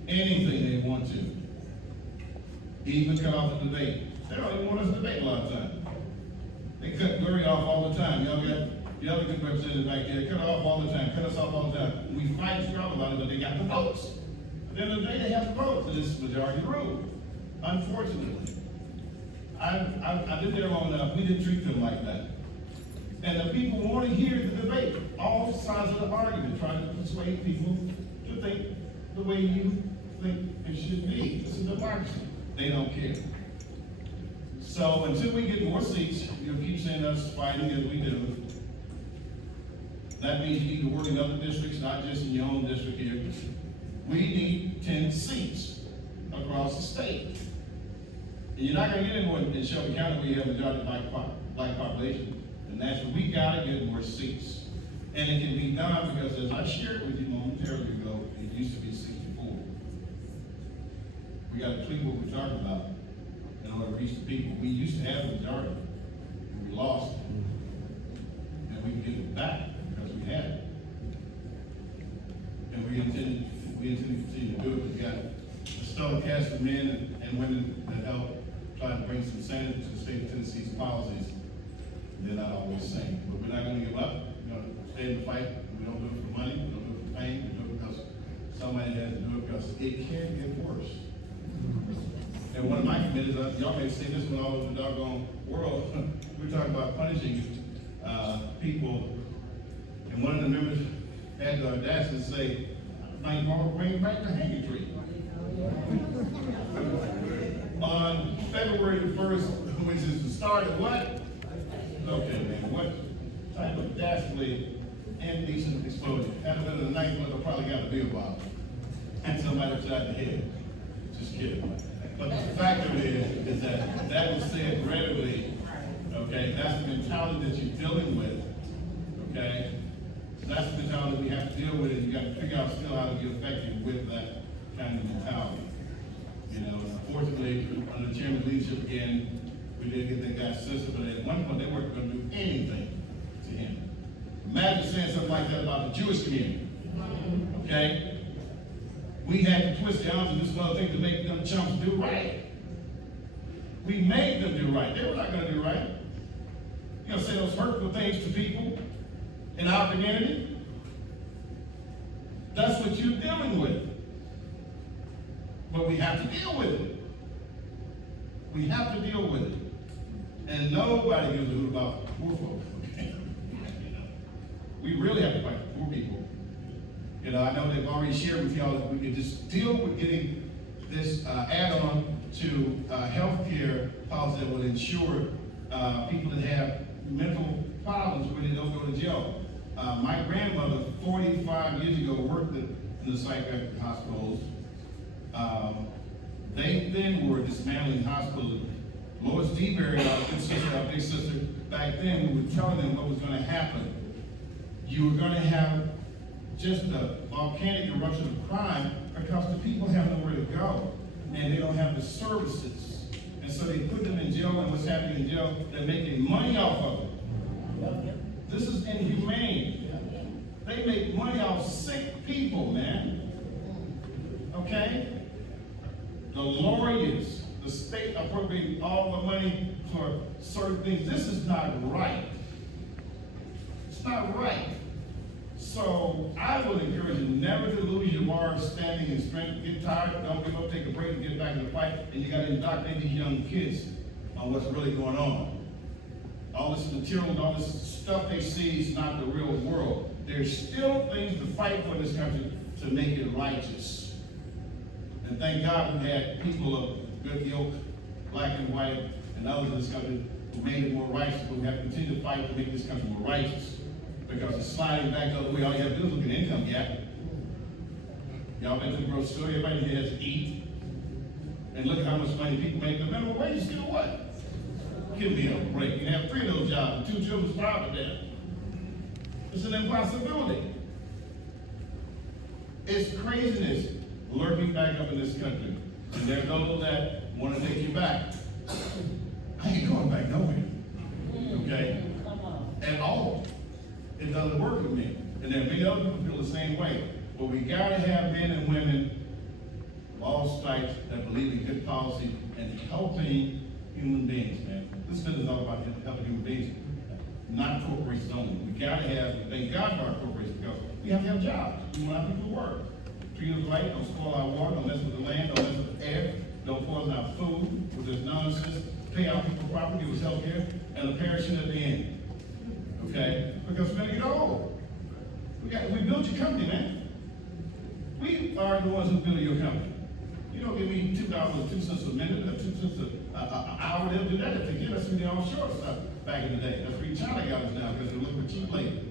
Anything they want to. Even cut off the debate. They don't even want us to debate a lot of times. They cut Murray off all the time. Y'all got the other good representative back there, cut off all the time, cut us off all the time. We fight and struggle about it, but they got the votes. At the end of the day, they have to vote for this majority rule. Unfortunately. I've been there long enough, we didn't treat them like that. And the people want to hear the debate, all sides of the argument, trying to persuade people to think the way you think it should be. This is democracy. They don't care. So until we get more seats, you'll keep seeing us fighting as we do. That means you need to work in other districts, not just in your own district here. We need 10 seats across the state. And you're not going to get any more in Shelby County where you have a majority black population. And that's where we got to get more seats. And it can be done because, as I shared with you momentarily ago, it used to be 64. We got to tweak what we're talking about in order to reach the people. We used to have a majority, and we lost it. And we can get it back because we had it. And we intend to continue to do it. We've got a stellar cast of men and women that help try to bring some sanity to the state of Tennessee's policies. They're not always the same, but we're not going to give up. We're going to stay in the fight. We don't do it for money. We don't do it for fame. We do it because somebody has to do it because it can get worse. And one of my committees, y'all may see this one all over the doggone world. We're talking about punishing people, and one of the members had the audacity to say, "Thank God, bring back the hanging tree." On February the 1st, which is the start of what? Okay, man, what type of dastardly, indecent explosion? Had it been the night when they probably got a beer bottle and somebody upside the head. Just kidding. But the fact of it is that that was said readily, okay? That's the mentality that you're dealing with, okay? That's the mentality we have to deal with, and you got to figure out still how to be effective with that kind of mentality. You know, unfortunately, under the chairman's leadership again, we did get that guy sister, but at one point they weren't going to do anything to him. Imagine saying something like that about the Jewish community, okay? We had to twist the arms of this other thing to make them chumps do right. We made them do right. They were not going to do right. You're going to say those hurtful things to people in our community? That's what you're dealing with. But we have to deal with it. We have to deal with it. And nobody gives a hoot about poor folks. Okay? We really have to fight for poor people. You know, I know they've already shared with y'all that we could just deal with getting this add-on to health care policy that would ensure people that have mental problems where they don't go to jail. My grandmother, 45 years ago, worked in the psychiatric hospitals. They then were dismantling hospitals. Lois DeBerry, our big sister, back then, we were telling them what was going to happen. You were going to have just a volcanic eruption of crime because the people have nowhere to go and they don't have the services. And so they put them in jail, and what's happening in jail, they're making money off of them. This is inhumane. They make money off sick people, man. Okay? The lawyers, the state appropriating all the money for certain things. This is not right. It's not right. So I would encourage you never to lose your moral standing and strength. Get tired, don't give up, take a break, and get back in the fight. And you got to indoctrinate these young kids on what's really going on. All this material and all this stuff they see is not the real world. There's still things to fight for in this country to make it righteous. And thank God we had people of good ilk, black and white, and others in this country who made it more righteous, but we have to continue to fight to make this country more righteous. Because it's sliding back the other way. All you have to do is look at the income gap. Y'all been to the grocery store, everybody here has to eat. And look at how much money people make. The minimum wage is still what? Give me a break. You can have 3 of those jobs, and 2 children starve to death. It's an impossibility. It's craziness lurking back up in this country. And there are those that want to take you back. I ain't going back nowhere. Okay? At all. It doesn't work with me. And there are many other people who feel the same way. But we gotta have men and women of all stripes that believe in good policy and helping human beings, man. This business is all about helping human beings, not corporations only. We gotta have, thank God for our corporations, because we have to have jobs. We want our people to work. Treat us right, don't spoil our water, don't mess with the land, don't mess with the air, don't poison our food with this nonsense, pay our people properly with health care, and a perishing at the end. Okay? Because we're gonna get old. We built your company, man. We are the ones who build your company. You don't give me $2, 2 cents a minute, or 2 cents an hour. They'll do that if they give us from the offshore stuff back in the day. That's where China got us now, because they're looking for cheap labor.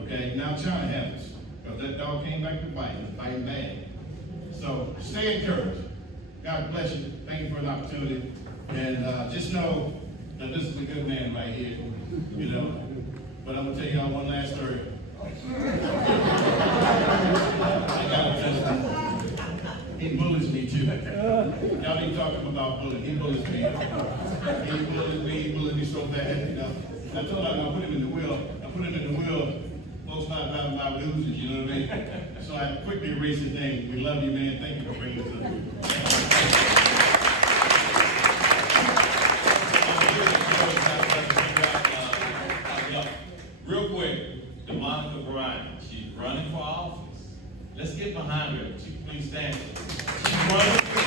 Okay, now China has us. Because that dog came back to bite, and fighting bad. So stay encouraged. God bless you. Thank you for an opportunity. And just know that this is a good man right here. You know. But I'm gonna tell y'all one last story. I got a testimony. He bullies me too. Y'all ain't talking about bullying. He bullies me. He bullies me so bad. You know. I told him I'm gonna put him in the wheel. I put him in the wheel. Folks not driving my losers, you know what I mean? So I quickly erased his name. We love you, man. Thank you for bringing this up. Real quick, Monica Bryant, she's running for office. Let's get behind her. She please stand. She's running for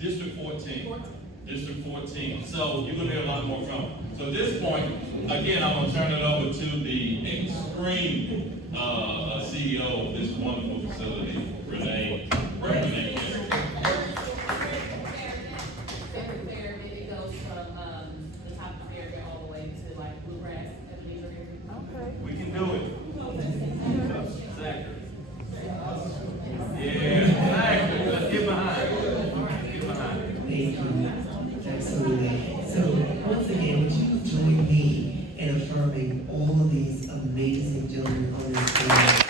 District 14. District 14. So you're going to hear a lot more from her. So at this point, again, I'm going to turn it over to the extreme CEO of this wonderful facility, Renee. Renee. We can do it. Exactly. Yeah, exactly. Let's get behind. Get behind. Thank you. Absolutely. So once again, would you join me in affirming all of these amazing gentlemen on this stage?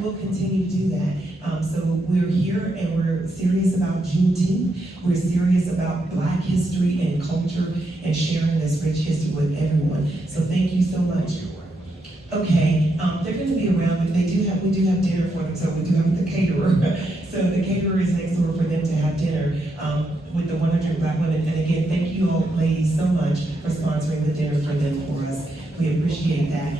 We'll continue to do that. So we're here and we're serious about Juneteenth. We're serious about Black history and culture and sharing this rich history with everyone. So thank you so much. Okay, they're going to be around, but we do have dinner for them, so we do have the caterer. So the caterer is next door for them to have dinner with the 100 Black women. And again, thank you all ladies so much for sponsoring the dinner for them for us. We appreciate that.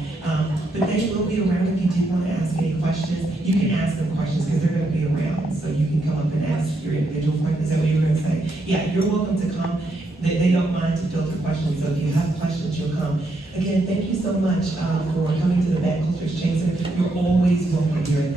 But they will be around if you do want to ask any questions. You can ask them questions because they're going to be around. So you can come up and ask your individual questions. Is that what you were going to say? Yeah, you're welcome to come. They don't mind to filter questions. So if you have questions, you'll come. Again, thank you so much for coming to the Black Culture Exchange Center. You're always welcome here.